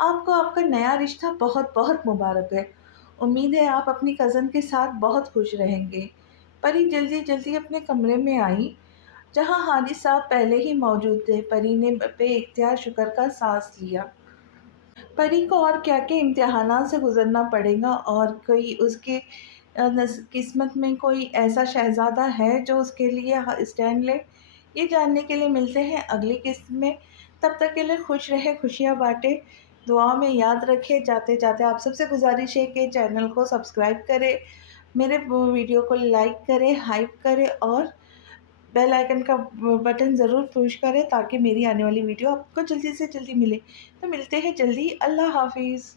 آپ کو آپ کا نیا رشتہ بہت بہت مبارک ہے۔ امید ہے آپ اپنی کزن کے ساتھ بہت خوش رہیں گے۔ پری جلدی جلدی اپنے کمرے میں آئی جہاں حاجی صاحب پہلے ہی موجود تھے۔ پری نے بے اختیار شکر کا سانس لیا۔ پری کو اور کیا کیا امتحانات سے گزرنا پڑے گا، اور کوئی اس کے قسمت میں کوئی ایسا شہزادہ ہے جو اس کے لیے اسٹینڈ لے، یہ جاننے کے لیے ملتے ہیں اگلی قسط میں۔ تب تک کے لیے خوش رہے، خوشیاں بانٹے، دعا میں یاد رکھے۔ جاتے جاتے آپ سب سے گزارش ہے کہ چینل کو سبسکرائب کرے، میرے ویڈیو کو لائک کرے، ہائپ کرے، اور بیل آئیکن کا بٹن ضرور پوش کرے تاکہ میری آنے والی ویڈیو آپ کو جلدی سے جلدی ملے۔ تو ملتے ہیں جلدی، اللہ حافظ۔